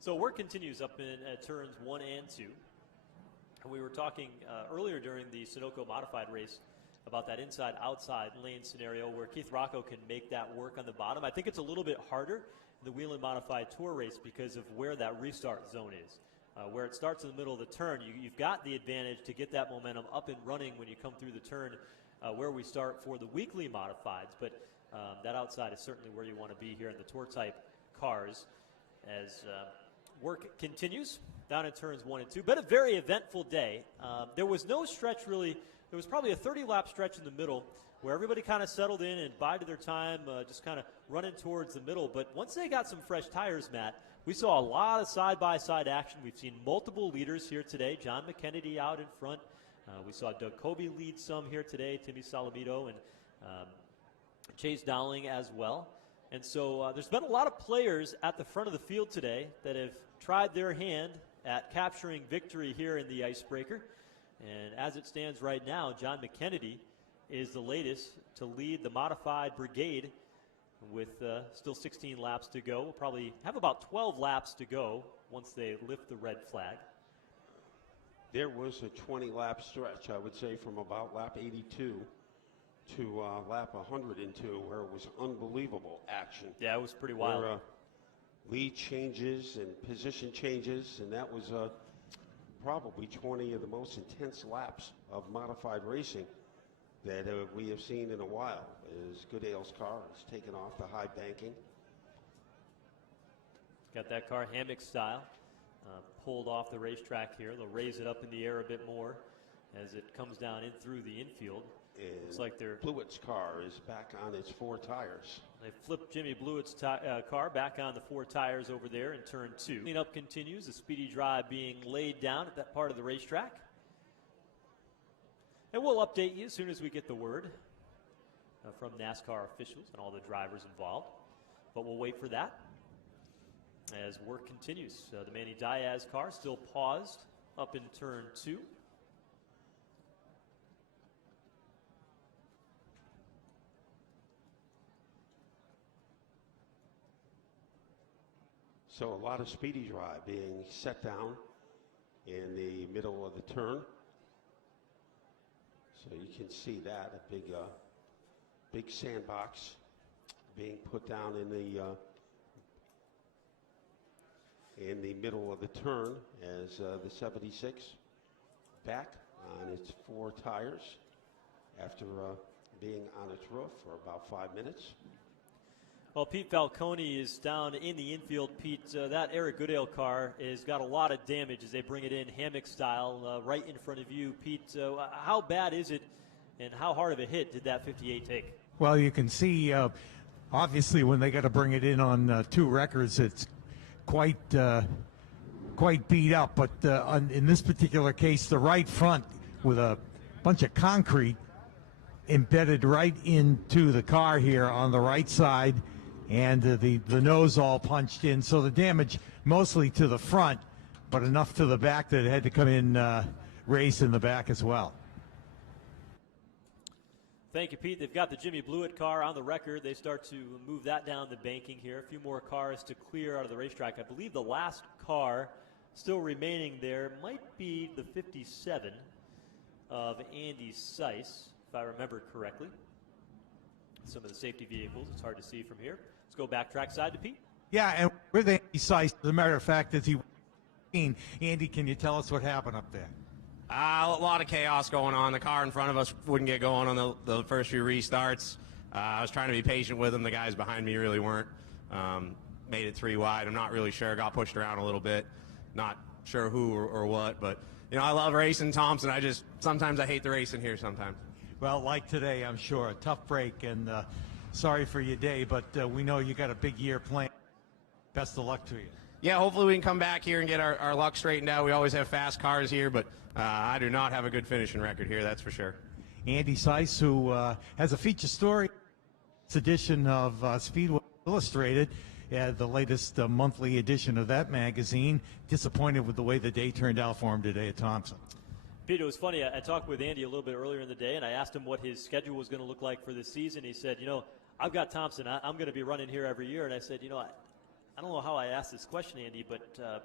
So work continues up in turns 1 and 2. And we were talking earlier during the Sunoco modified race about that inside-outside lane scenario where Keith Rocco can make that work on the bottom. I think it's a little bit harder in the Whelen Modified Tour race because of where that restart zone is. Where it starts in the middle of the turn, you've got the advantage to get that momentum up and running when you come through the turn where we start for the weekly modifieds. But that outside is certainly where you want to be here in the Tour-type cars as work continues down in turns 1 and 2. Been a very eventful day. There was no stretch really. There was probably a 30-lap stretch in the middle where everybody kind of settled in and bided their time, just kind of running towards the middle. But once they got some fresh tires, Matt, we saw a lot of side-by-side action. We've seen multiple leaders here today. John McKennedy out in front. We saw Doug Kobe lead some here today, Timmy Salamito, and Chase Dowling as well. And so there's been a lot of players at the front of the field today that have tried their hand at capturing victory here in the Icebreaker. And as it stands right now, John McKennedy is the latest to lead the modified brigade with still 16 laps to go. We'll probably have about 12 laps to go once they lift the red flag. There was a 20-lap stretch, I would say, from about lap 82 to lap 102, where it was unbelievable action. Yeah, it was pretty wild. Where, lead changes and position changes, and that was probably 20 of the most intense laps of modified racing that we have seen in a while. As Goodale's car is taken off the high banking. Got that car hammock style, pulled off the racetrack here. They'll raise it up in the air a bit more as it comes down in through the infield. And looks like Blewett's car is back on its 4 tires. They flipped Jimmy Blewett's car back on the 4 tires over there in turn 2. Cleanup continues, the speedy drive being laid down at that part of the racetrack. And we'll update you as soon as we get the word from NASCAR officials and all the drivers involved. But we'll wait for that as work continues. The Manny Diaz car still paused up in turn 2. So a lot of speedy drive being set down in the middle of the turn. So you can see that, a big sandbox being put down in the middle of the turn as the 76 back on its 4 tires after being on its roof for about 5 minutes. Well, Pete Falcone is down in the infield. Pete, that Eric Goodale car has got a lot of damage as they bring it in hammock style right in front of you. Pete, how bad is it and how hard of a hit did that 58 take? Well, you can see, obviously, when they got to bring it in on 2 records, it's quite beat up. But in this particular case, the right front with a bunch of concrete embedded right into the car here on the right side, and the nose all punched in. So the damage mostly to the front, but enough to the back that it had to come in race in the back as well. Thank you, Pete. They've got the Jimmy Blewett car on the record. They start to move that down the banking here. A few more cars to clear out of the racetrack. I believe the last car still remaining there might be the 57 of Andy Seiss, if I remember correctly. Some of the safety vehicles, it's hard to see from here. Let's go back trackside to Pete. Yeah, and with Andy Seiss, as a matter of fact, as he Andy, can you tell us what happened up there? A lot of chaos going on. The car in front of us wouldn't get going on the first few restarts. I was trying to be patient with them. The guys behind me really weren't. Made it 3 wide. I'm not really sure. Got pushed around a little bit. Not sure who or what, but I love racing Thompson. Sometimes I hate the racing here sometimes. Well, like today, I'm sure a tough break, and sorry for your day, but we know you got a big year planned. Best of luck to you. Yeah, hopefully we can come back here and get our luck straightened out. We always have fast cars here, but I do not have a good finishing record here, that's for sure. Andy Seiss, who has a feature story, this edition of Speedway Illustrated, the latest monthly edition of that magazine. Disappointed with the way the day turned out for him today at Thompson. Pete, it was funny. I talked with Andy a little bit earlier in the day, and I asked him what his schedule was going to look like for this season. He said, I've got Thompson. I'm going to be running here every year. And I said, I don't know how I asked this question, Andy, but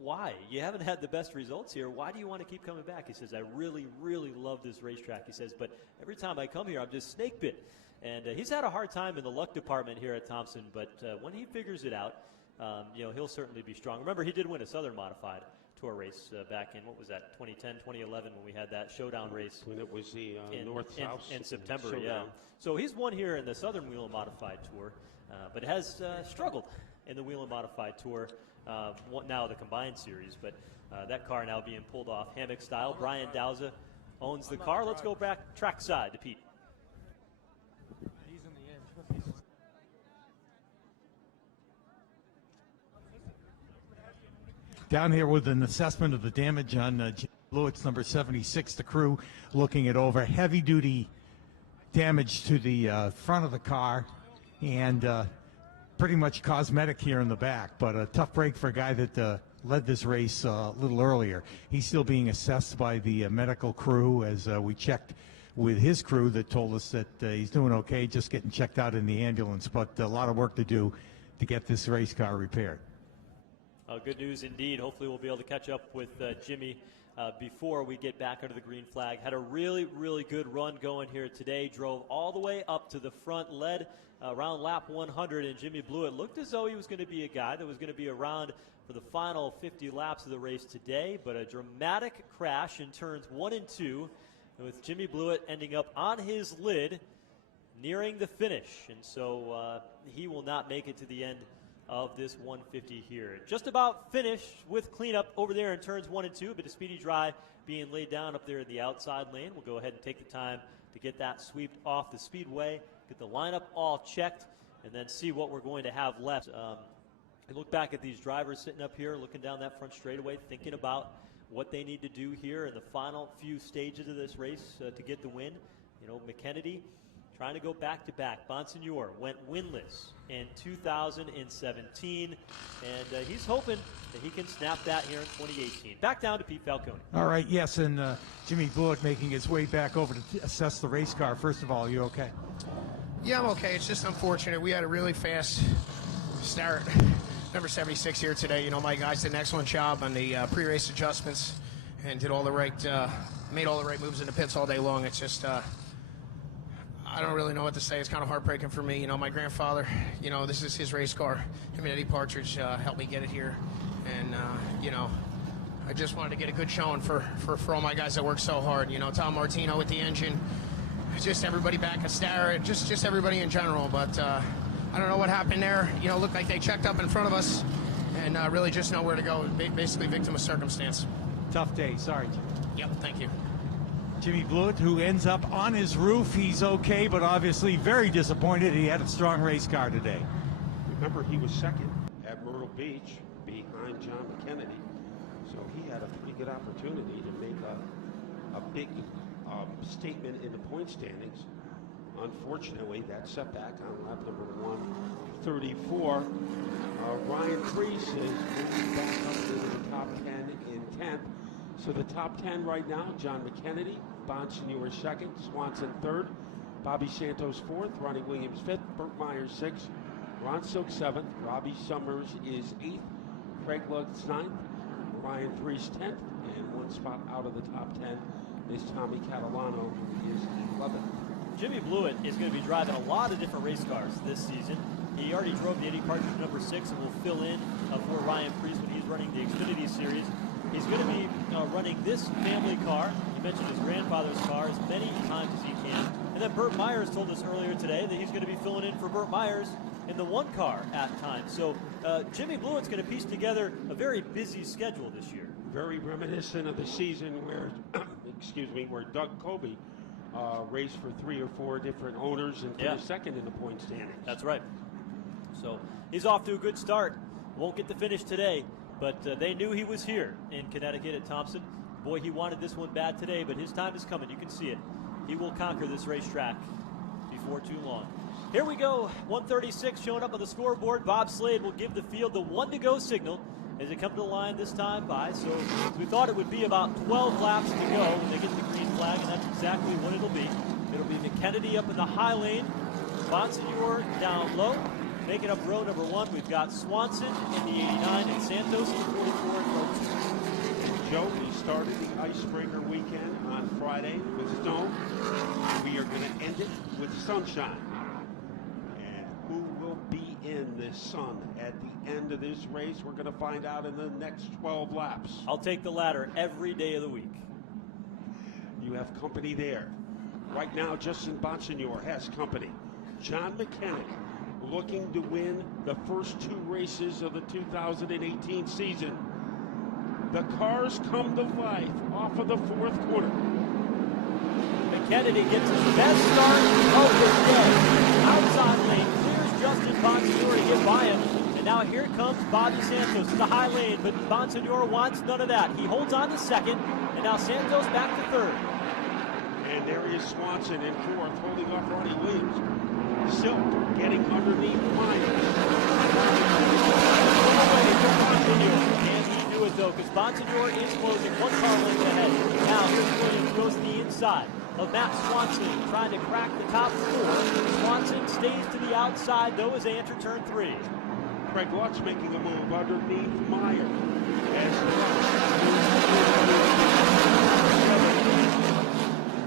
why? You haven't had the best results here. Why do you want to keep coming back? He says, I really, really love this racetrack. He says, but every time I come here, I'm just snake bit. And he's had a hard time in the luck department here at Thompson, but when he figures it out, he'll certainly be strong. Remember, he did win a Southern Modified Tour race back in, 2010, 2011, when we had that showdown race. When it was the North-South in September, showdown. yeah. So he's won here in the Southern Whelen Modified Tour, but has struggled in the Whelen Modified Tour, now the combined series. But that car now being pulled off hammock style. Brian Dowza owns the car. Let's go back trackside to Pete. Down here with an assessment of the damage on Jimmy Blewett's number 76, the crew looking it over. Heavy-duty damage to the front of the car, and pretty much cosmetic here in the back, but a tough break for a guy that led this race a little earlier. He's still being assessed by the medical crew, as we checked with his crew that told us that he's doing okay, just getting checked out in the ambulance, but a lot of work to do to get this race car repaired. Good news indeed. Hopefully we'll be able to catch up with Jimmy before we get back under the green flag. Had a really, really good run going here today. Drove all the way up to the front, led around lap 100, and Jimmy Blewett looked as though he was going to be a guy that was going to be around for the final 50 laps of the race today, but a dramatic crash in turns 1 and 2, with Jimmy Blewett ending up on his lid nearing the finish, and so he will not make it to the end of this 150 here. Just about finished with cleanup over there in turns 1 and 2, but a speedy drive being laid down up there in the outside lane. We'll go ahead and take the time to get that swept off the speedway, get the lineup all checked, and then see what we're going to have left. I look back at these drivers sitting up here, looking down that front straightaway, thinking about what they need to do here in the final few stages of this race to get the win. McKennedy trying to go back-to-back. Bonsignor went winless in 2017, and he's hoping that he can snap that here in 2018. Back down to Pete Falcone. All right, yes, and Jimmy Blewett making his way back over to assess the race car. First of all, you okay? Yeah, I'm okay. It's just unfortunate. We had a really fast start. Number 76 here today. My guys did an excellent job on the pre-race adjustments and did all the right, made all the right moves in the pits all day long. It's just, I don't really know what to say. It's kind of heartbreaking for me. My grandfather, this is his race car. Him and Eddie Partridge helped me get it here. And, I just wanted to get a good showing for all my guys that worked so hard. Tom Martino with the engine, just everybody back at Starrett, just everybody in general. But I don't know what happened there. Looked like they checked up in front of us and really just nowhere to go. Basically victim of circumstance. Tough day. Sorry, Jimmy. Yep, thank you. Jimmy Blewett, who ends up on his roof. He's okay, but obviously very disappointed. He had a strong race car today. Remember, he was second at Myrtle Beach behind John Kennedy, so he had a pretty good opportunity to make a big statement in the point standings. Unfortunately, that setback on lap number 134. Ryan Preece is moving back up into the top 10 in 10th. So the top 10 right now: John McKennedy, Bonsignor second, Swanson third, Bobby Santos fourth, Ronnie Williams fifth, Burt Myers sixth, Ron Silk seventh, Robbie Summers is eighth, Craig Lutz ninth, Ryan Preece 10th, and one spot out of the top 10 is Tommy Catalano, who is 11th. Jimmy Blewett is going to be driving a lot of different race cars this season. He already drove the Eddie Partridge number 6 and will fill in for Ryan Preece when he's running the Xfinity Series. He's going to be running this family car. He mentioned his grandfather's car as many times as he can. And then Burt Myers told us earlier today that he's going to be filling in for Burt Myers in the 1 car at times. So Jimmy Blewett's going to piece together a very busy schedule this year. Very reminiscent of the season where, where Doug Kobe raced for 3 or 4 different owners and finished second in the point standings. That's right. So he's off to a good start. Won't get the finish today, but they knew he was here in Connecticut at Thompson. Boy, he wanted this one bad today, but his time is coming. You can see it. He will conquer this racetrack before too long. Here we go. 136 showing up on the scoreboard. Bob Slade will give the field the 1-to-go signal as they come to the line this time by. So we thought it would be about 12 laps to go when they get the green flag, and that's exactly what it'll be. It'll be McKennedy up in the high lane, Bonsignor down low. Making up row number 1, we've got Swanson in the 89 and Santos in the 44 in row 2. Joe, we started the Icebreaker weekend on Friday with snow. We are going to end it with sunshine. And who will be in the sun at the end of this race? We're going to find out in the next 12 laps. I'll take the ladder every day of the week. You have company there. Right now, Justin Bonsignor has company. John McKennick looking to win the first 2 races of the 2018 season. The cars come to life off of the 4th quarter. McKennedy gets his best start of the day. Outside lane clears Justin Bonsignor to get by him. And now here comes Bobby Santos to the high lane, but Bonsignor wants none of that. He holds on to 2nd, and now Santos back to 3rd. And there is Swanson in 4th, holding off Ronnie Williams. Silk getting underneath Myers. Can he do it though? Because Bonsignor is closing 1 car length ahead. Now here's Williams, goes to the inside of Matt Swanson, trying to crack the top 4. Swanson stays to the outside though as they enter turn 3. Craig Lutz making a move underneath Myers.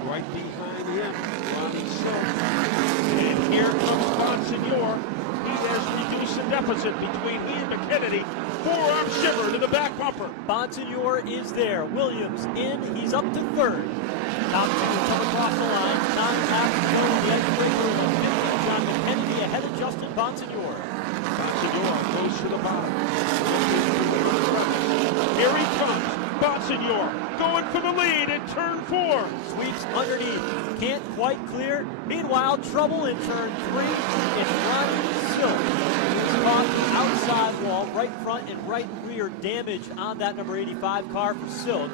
Right behind him, Ronnie Silk. And here comes Bonsignor. He has reduced the deficit between he and McKennedy. Forearm shiver to the back bumper. Bonsignor is there. Williams in. He's up to 3rd. Thompson will come across the line. Tom Thompson goes the Icebreaker. John McKennedy ahead of Justin Bonsignor. Bonsignor goes to the bottom. Here he comes. Bonsignor going for the lead in turn 4. Sweeps underneath. Can't quite clear. Meanwhile, trouble in turn 3. It's Ronnie Silk. He's caught the outside wall, right front and right rear damage on that number 85 car for Silk.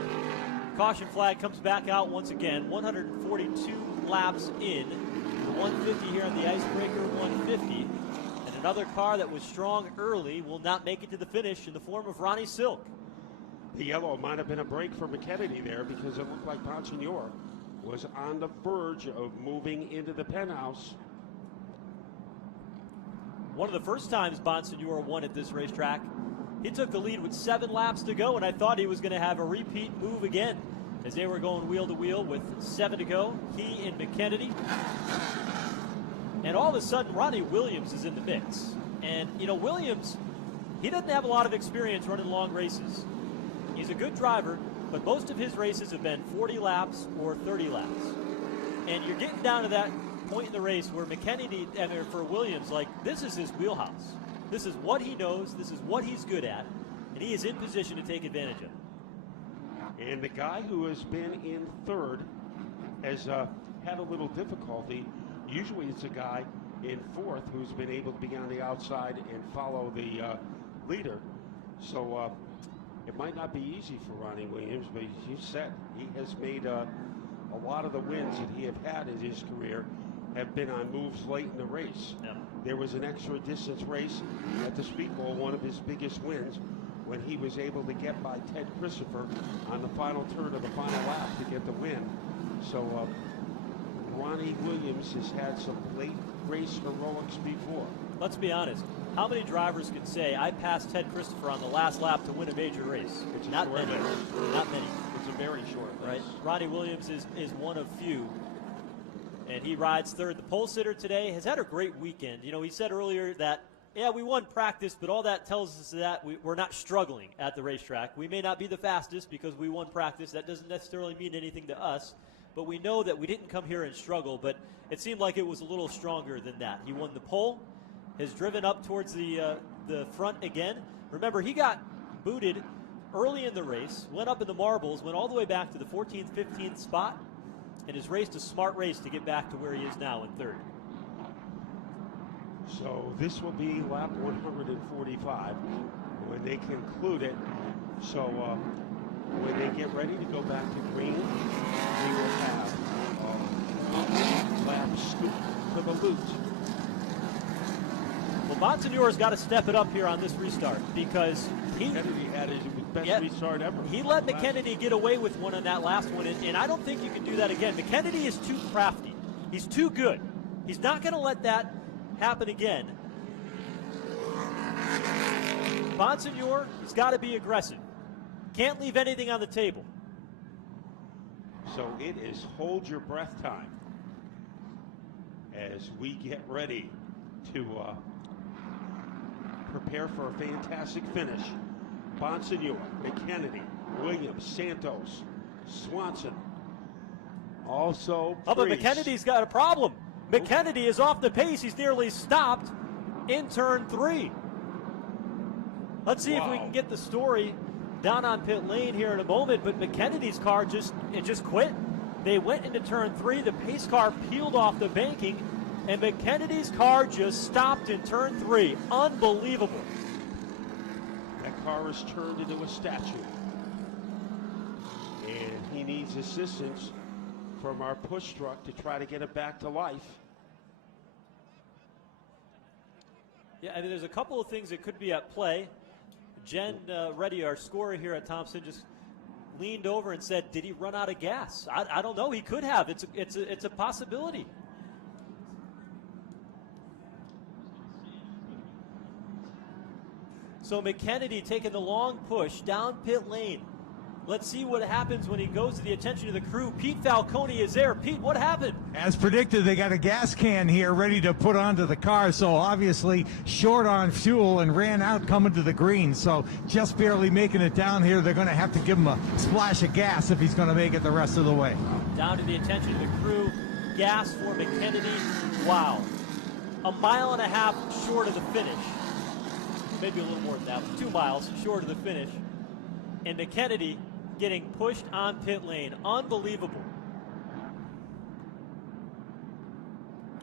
Caution flag comes back out once again. 142 laps in. The 150 here on the Icebreaker 150. And another car that was strong early will not make it to the finish in the form of Ronnie Silk. The yellow might have been a break for McKennedy there because it looked like Bonsignor was on the verge of moving into the penthouse. One of the first times Bonsignor won at this racetrack, he took the lead with 7 laps to go, and I thought he was going to have a repeat move again as they were going wheel to wheel with 7 to go. He and McKennedy. And all of a sudden, Ronnie Williams is in the mix. And, you know, Williams, he doesn't have a lot of experience running long races. He's a good driver, but most of his races have been 40 laps or 30 laps. And you're getting down to that point in the race where McKennedy, for Williams, like, this is his wheelhouse. This is what he knows. This is what he's good at. And he is in position to take advantage of it. And the guy who has been in 3rd has had a little difficulty. Usually it's a guy in 4th who's been able to be on the outside and follow the leader. So it might not be easy for Ronnie Williams, but you said he has made a lot of the wins that he have had in his career have been on moves late in the race. Yeah. There was an extra distance race at the Speed Bowl, one of his biggest wins, when he was able to get by Ted Christopher on the final turn of the final lap to get the win. So Ronnie Williams has had some late race heroics before. Let's be honest. How many drivers can say, I passed Ted Christopher on the last lap to win a major race? It's Not many. Not many. It's a very short race. Right? Ronnie Williams is one of few. And he rides 3rd. The pole sitter today has had a great weekend. You know, he said earlier that, yeah, we won practice, but all that tells us that we're not struggling at the racetrack. We may not be the fastest because we won practice. That doesn't necessarily mean anything to us. but we know that we didn't come here and struggle, but it seemed like it was a little stronger than that. He won the pole, has driven up towards the front again. Remember, he got booted early in the race, went up in the marbles, went all the way back to the 14th, 15th spot, and has raced a smart race to get back to where he is now in third. So this will be lap 145 when they conclude it. So when they get ready to go back to green, we will have lap scoop to the loot. Well, Bonsignore's got to step it up here on this restart because Kennedy had his best restart ever. He let McKennedy get away with one on that last one, and I don't think you can do that again. McKennedy is too crafty. He's too good. He's not going to let that happen again. Bonsignore has got to be aggressive. Can't leave anything on the table. So it is hold your breath time as we get ready to prepare for a fantastic finish. Bonsignore, McKennedy, Williams, Santos, Swanson. Also, but McKennedy's got a problem. McKennedy is off the pace. He's nearly stopped in turn 3. Let's see if we can get the story down on pit lane here in a moment, but McKennedy's car just quit. They went into turn 3. The pace car peeled off the banking, and McKennedy's car just stopped in turn 3. Unbelievable. That car is turned into a statue. And he needs assistance from our push truck to try to get it back to life. Yeah, I mean, there's a couple of things that could be at play. Jen Reddy, our scorer here at Thompson, just leaned over and said, did he run out of gas? I don't know. He could have. It's a possibility. So McKennedy taking the long push down pit lane. Let's see what happens when he goes to the attention of the crew. Pete Falcone is there. Pete, what happened? As predicted, they got a gas can here ready to put onto the car, so obviously short on fuel and ran out coming to the green. So just barely making it down here. They're going to have to give him a splash of gas if he's going to make it the rest of the way. Down to the attention of the crew. Gas for McKennedy. Wow. 1.5 miles short of the finish. Maybe a little more than that. 2 miles short of the finish. And McKennedy getting pushed on pit lane. Unbelievable.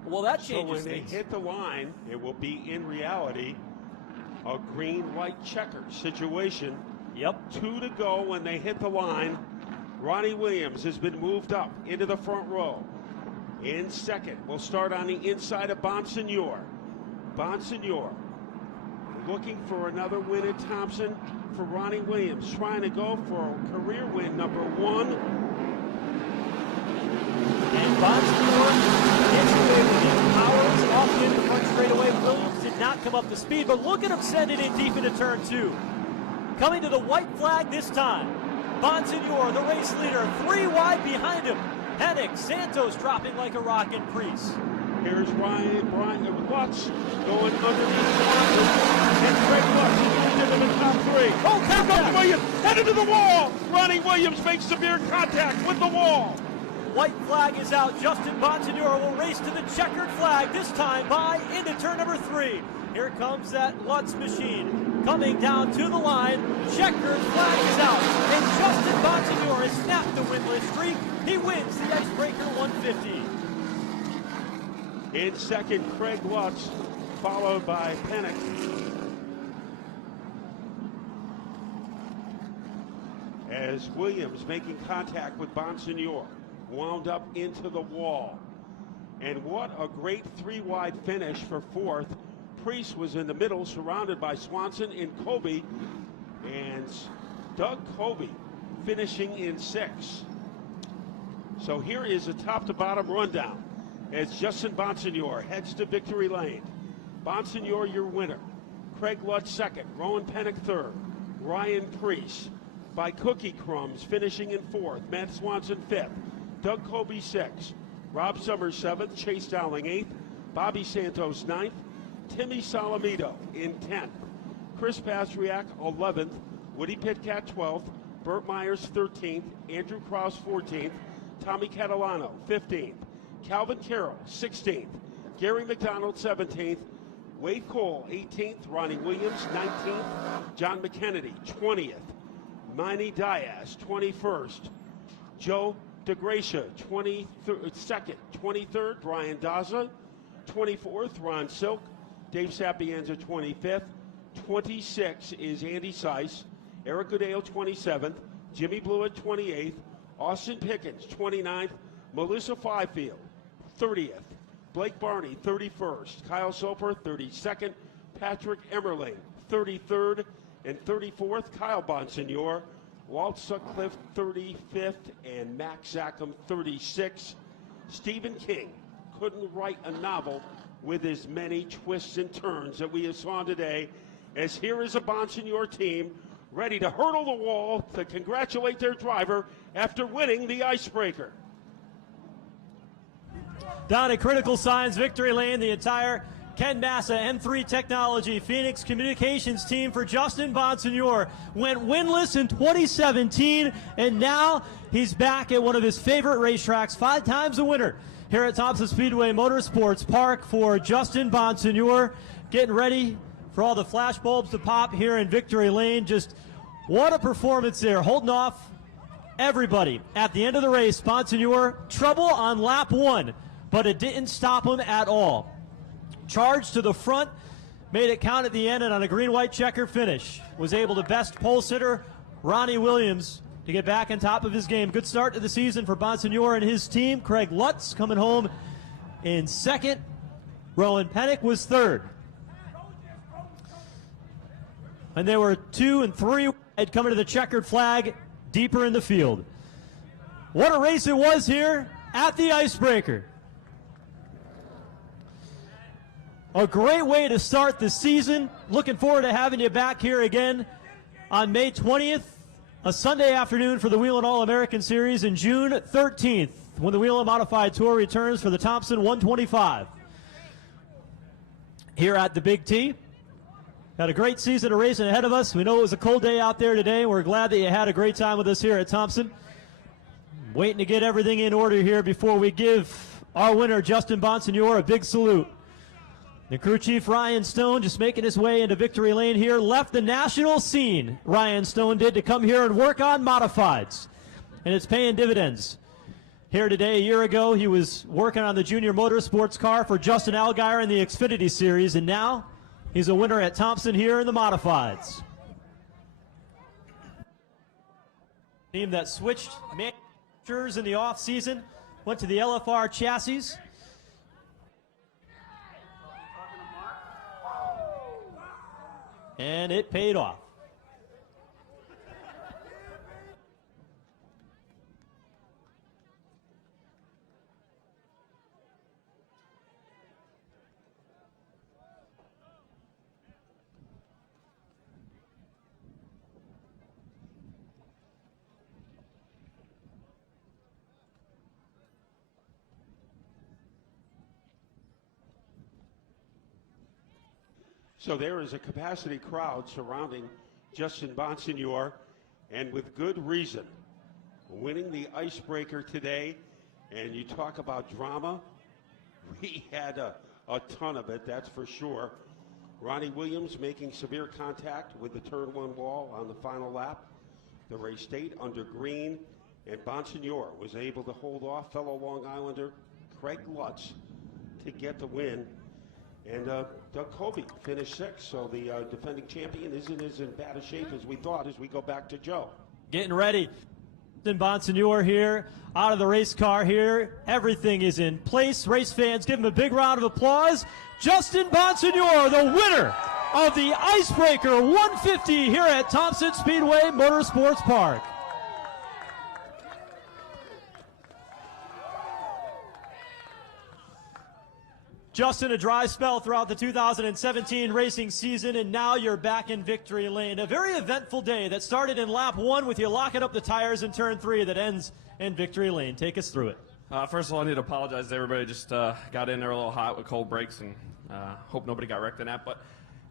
Well, that changes So when things. they hit the line, it will be, in reality, a green-white checker situation. Yep. 2 to go when they hit the line. Ronnie Williams has been moved up into the front row. In second, we'll start on the inside of Bonsignore. Bonsignore looking for another win at Thompson for Ronnie Williams, trying to go for a career win number 1. And Bonsignore gets away with it. Powers off into the front straightaway. Williams did not come up to speed, but look at him send it in deep into turn 2. Coming to the white flag this time. Bonsignore, the race leader, 3 wide behind him. Hennick, Santos dropping like a rock in Priest. Here's Brian Watts going underneath the line. And Craig Watts moved into the top 3. Oh, Here goes Williams, headed to the wall. Ronnie Williams makes severe contact with the wall. White flag is out. Justin Bonsignore will race to the checkered flag, this time by into turn number 3. Here comes that Lutz machine coming down to the line. Checkered flag is out. And Justin Bonsignore has snapped the winless streak. He wins the Icebreaker 150. In second, Craig Lutz, followed by Pennick. As Williams making contact with Bonsignore, wound up into the wall. And what a great 3-wide finish for fourth. Priest was in the middle, surrounded by Swanson and Kobe. And Doug Kobe finishing in 6th. So here is a top-to-bottom rundown as Justin Bonsignore heads to victory lane. Bonsignore, your winner. Craig Lutz second. Rowan Pennick third. Ryan Priest by cookie crumbs finishing in 4th. Matt Swanson 5th. Doug Kobe 6th. Rob Summers 7th. Chase Dowling 8th. Bobby Santos 9th. Timmy Salamito in 10th. Chris Pastriak 11th. Woody Pitcat 12th. Burt Myers 13th. Andrew Cross 14th. Tommy Catalano, 15th. Calvin Carroll, 16th. Gary McDonald, 17th. Wade Cole, 18th. Ronnie Williams, 19th. John McKennedy, 20th. Manny Diaz, 21st. Joe DeGracia, 22nd. 23rd, Brian Daza. 24th, Ron Silk. Dave Sapienza, 25th. 26 is Andy Seiss. Eric Goodale, 27th. Jimmy Blewett, 28th. Austin Pickens, 29th. Melissa Fifield, 30th. Blake Barney, 31st. Kyle Soper, 32nd. Patrick Emmerling, 33rd. And 34th, Kyle Bonsignor. Walt Sutcliffe, 35th. And Max Zackham, 36th. Stephen King couldn't write a novel with as many twists and turns that we saw today, as here is a Bonsignor team ready to hurdle the wall to congratulate their driver after winning the Icebreaker. Down at Critical Signs Victory Lane, the entire Ken Massa M3 Technology Phoenix Communications team for Justin Bonsignor went winless in 2017, and now he's back at one of his favorite racetracks, 5 times a winner here at Thompson Speedway Motorsports Park for Justin Bonsignor, getting ready for all the flash bulbs to pop here in Victory Lane. Just what a performance there, holding off everybody. At the end of the race, Bonsignor, trouble on lap 1, but it didn't stop him at all. Charged to the front, made it count at the end, and on a green-white checker finish, was able to best pole sitter Ronnie Williams to get back on top of his game. Good start to the season for Bonsignor and his team. Craig Lutz coming home in second. Rowan Pennick was third. And they were 2 and 3 wide coming to the checkered flag deeper in the field. What a race it was here at the Icebreaker. A great way to start the season. Looking forward to having you back here again on May 20th, a Sunday afternoon for the Whelen All-American Series, and June 13th when the Whelen Modified Tour returns for the Thompson 125. Here at the Big T. Got a great season of racing ahead of us. We know it was a cold day out there today. We're glad that you had a great time with us here at Thompson. Waiting to get everything in order here before we give our winner, Justin Bonsignor, a big salute. The crew chief, Ryan Stone, just making his way into Victory Lane here. Left the national scene, Ryan Stone did, to come here and work on modifieds. And it's paying dividends. Here today, a year ago, he was working on the junior motorsports car for Justin Allgaier in the Xfinity Series, and now he's a winner at Thompson here in the modifieds. Team that switched manufacturers in the offseason, went to the LFR chassis. And it paid off. So there is a capacity crowd surrounding Justin Bonsignor, and with good reason. Winning the Icebreaker today, and you talk about drama, we had a ton of it, that's for sure. Ronnie Williams making severe contact with the turn 1 wall on the final lap. The race stayed under green, and Bonsignor was able to hold off fellow Long Islander Craig Lutz to get the win. And Doug Colby finished 6th, so the defending champion isn't as in bad a shape as we thought as we go back to Joe. Getting ready. Justin Bonsignor here, out of the race car here. Everything is in place. Race fans, give him a big round of applause. Justin Bonsignor, the winner of the Icebreaker 150 here at Thompson Speedway Motorsports Park. Justin, a dry spell throughout the 2017 racing season, and now you're back in Victory Lane. A very eventful day that started in lap 1 with you locking up the tires in turn 3 that ends in Victory Lane. Take us through it. First of all, I need to apologize to everybody. Just got in there a little hot with cold brakes, and hope nobody got wrecked in that. But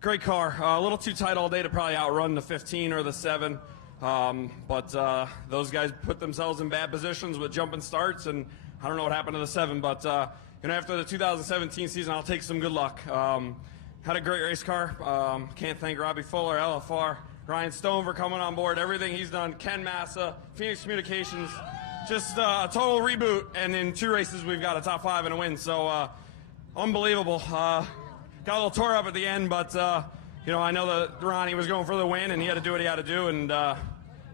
great car. A little too tight all day to probably outrun the 15 or the 7. But those guys put themselves in bad positions with jumping starts, and I don't know what happened to the 7, but after the 2017 season, I'll take some good luck. Had a great race car. Can't thank Robbie Fuller, LFR, Ryan Stone for coming on board. Everything he's done, Ken Massa, Phoenix Communications, just a total reboot. And in 2 races, we've got a top 5 and a win. So unbelievable. Got a little tore up at the end, but I know that Ronnie was going for the win, and he had to do what he had to do. And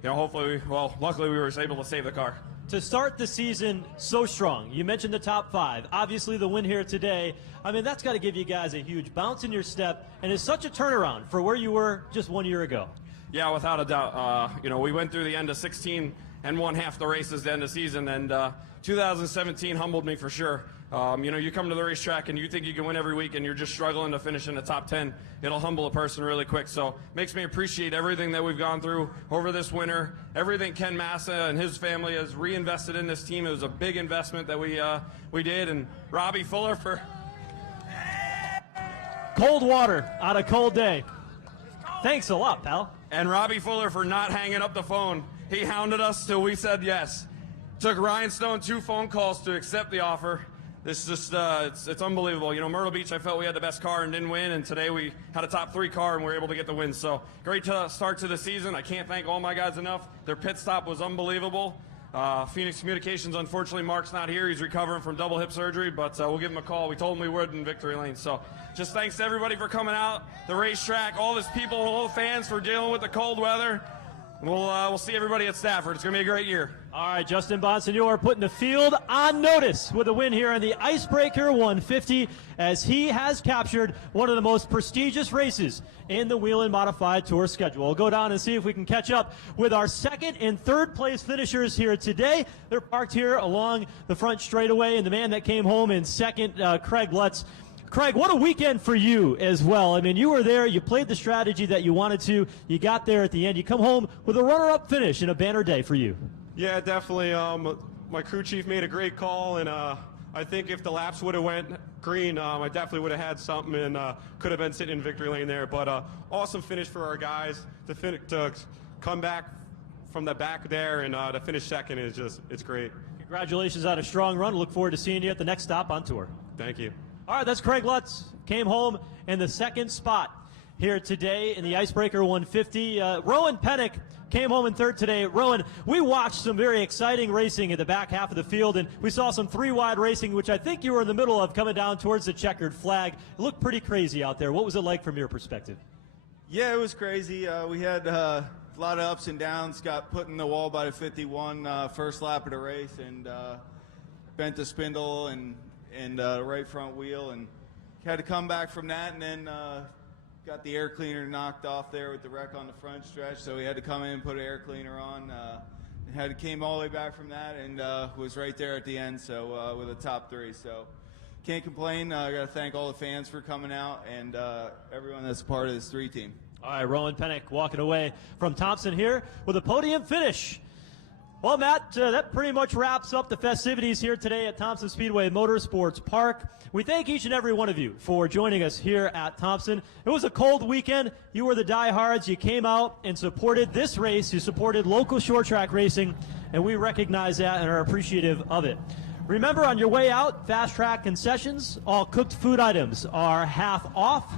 luckily we were able to save the car. To start the season so strong, you mentioned the top 5. Obviously, the win here today, I mean, that's got to give you guys a huge bounce in your step, and it's such a turnaround for where you were just 1 year ago. Yeah, without a doubt. We went through the end of 16 and won half the races the end of season, and 2017 humbled me for sure. You come to the racetrack and you think you can win every week and you're just struggling to finish in the top 10. It'll humble a person really quick. So makes me appreciate everything that we've gone through over this winter, everything Ken Massa and his family has reinvested in this team. It was a big investment that we did. And Robbie Fuller for cold water on a cold day. Thanks a lot, pal. And Robbie Fuller for not hanging up the phone. He hounded us till we said yes. Took Ryan Stone 2 phone calls to accept the offer. This is just, it's unbelievable. Myrtle Beach, I felt we had the best car and didn't win, and today we had a top 3 car and we were able to get the win. So great start to the season. I can't thank all my guys enough. Their pit stop was unbelievable. Phoenix Communications, unfortunately, Mark's not here. He's recovering from double hip surgery, but we'll give him a call. We told him we would in victory lane. So just thanks to everybody for coming out, the racetrack, all these people, all the fans for dealing with the cold weather. We'll see everybody at Stafford. It's going to be a great year. All right, Justin Bonsignore putting the field on notice with a win here on the Icebreaker 150 as he has captured one of the most prestigious races in the Whelen Modified Tour schedule. We'll go down and see if we can catch up with our 2nd and 3rd place finishers here today. They're parked here along the front straightaway, and the man that came home in 2nd, Craig Lutz. Craig, what a weekend for you as well. I mean, you were there, you played the strategy that you wanted to, you got there at the end, you come home with a runner-up finish in a banner day for you. Yeah, definitely. My crew chief made a great call, and I think if the laps would have went green, I definitely would have had something and could have been sitting in victory lane there. But awesome finish for our guys to come back from the back there and to finish 2nd is it's great. Congratulations on a strong run. Look forward to seeing you at the next stop on tour. Thank you. All right, that's Craig Lutz. Came home in the 2nd spot here today in the Icebreaker 150. Rowan Pennick came home in 3rd today. Rowan, we watched some very exciting racing at the back half of the field, and we saw some 3-wide racing, which I think you were in the middle of coming down towards the checkered flag. It looked pretty crazy out there. What was it like from your perspective? Yeah, it was crazy. We had a lot of ups and downs. Got put in the wall by the 51 first lap of the race and bent the spindle and the right front wheel, and had to come back from that, and then got the air cleaner knocked off there with the wreck on the front stretch, so we had to come in and put an air cleaner on. Came all the way back from that and was right there at the end, so with a top 3. So can't complain. I got to thank all the fans for coming out and everyone that's a part of this 3 team. All right, Rowan Pennick walking away from Thompson here with a podium finish. Well, Matt, that pretty much wraps up the festivities here today at Thompson Speedway Motorsports Park. We thank each and every one of you for joining us here at Thompson. It was a cold weekend. You were the diehards. You came out and supported this race. You supported local short track racing, and we recognize that and are appreciative of it. Remember, on your way out, Fast Track concessions, all cooked food items are half off.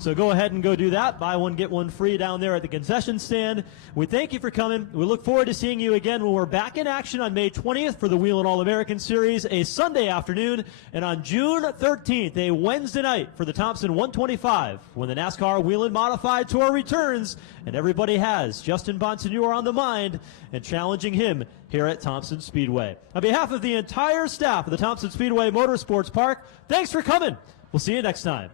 So go ahead and go do that. Buy one, get one free down there at the concession stand. We thank you for coming. We look forward to seeing you again when we're back in action on May 20th for the Whelen All-American Series, a Sunday afternoon, and on June 13th, a Wednesday night for the Thompson 125, when the NASCAR Whelen Modified Tour returns, and everybody has Justin Bonsignore on the mind and challenging him here at Thompson Speedway. On behalf of the entire staff of the Thompson Speedway Motorsports Park, thanks for coming. We'll see you next time.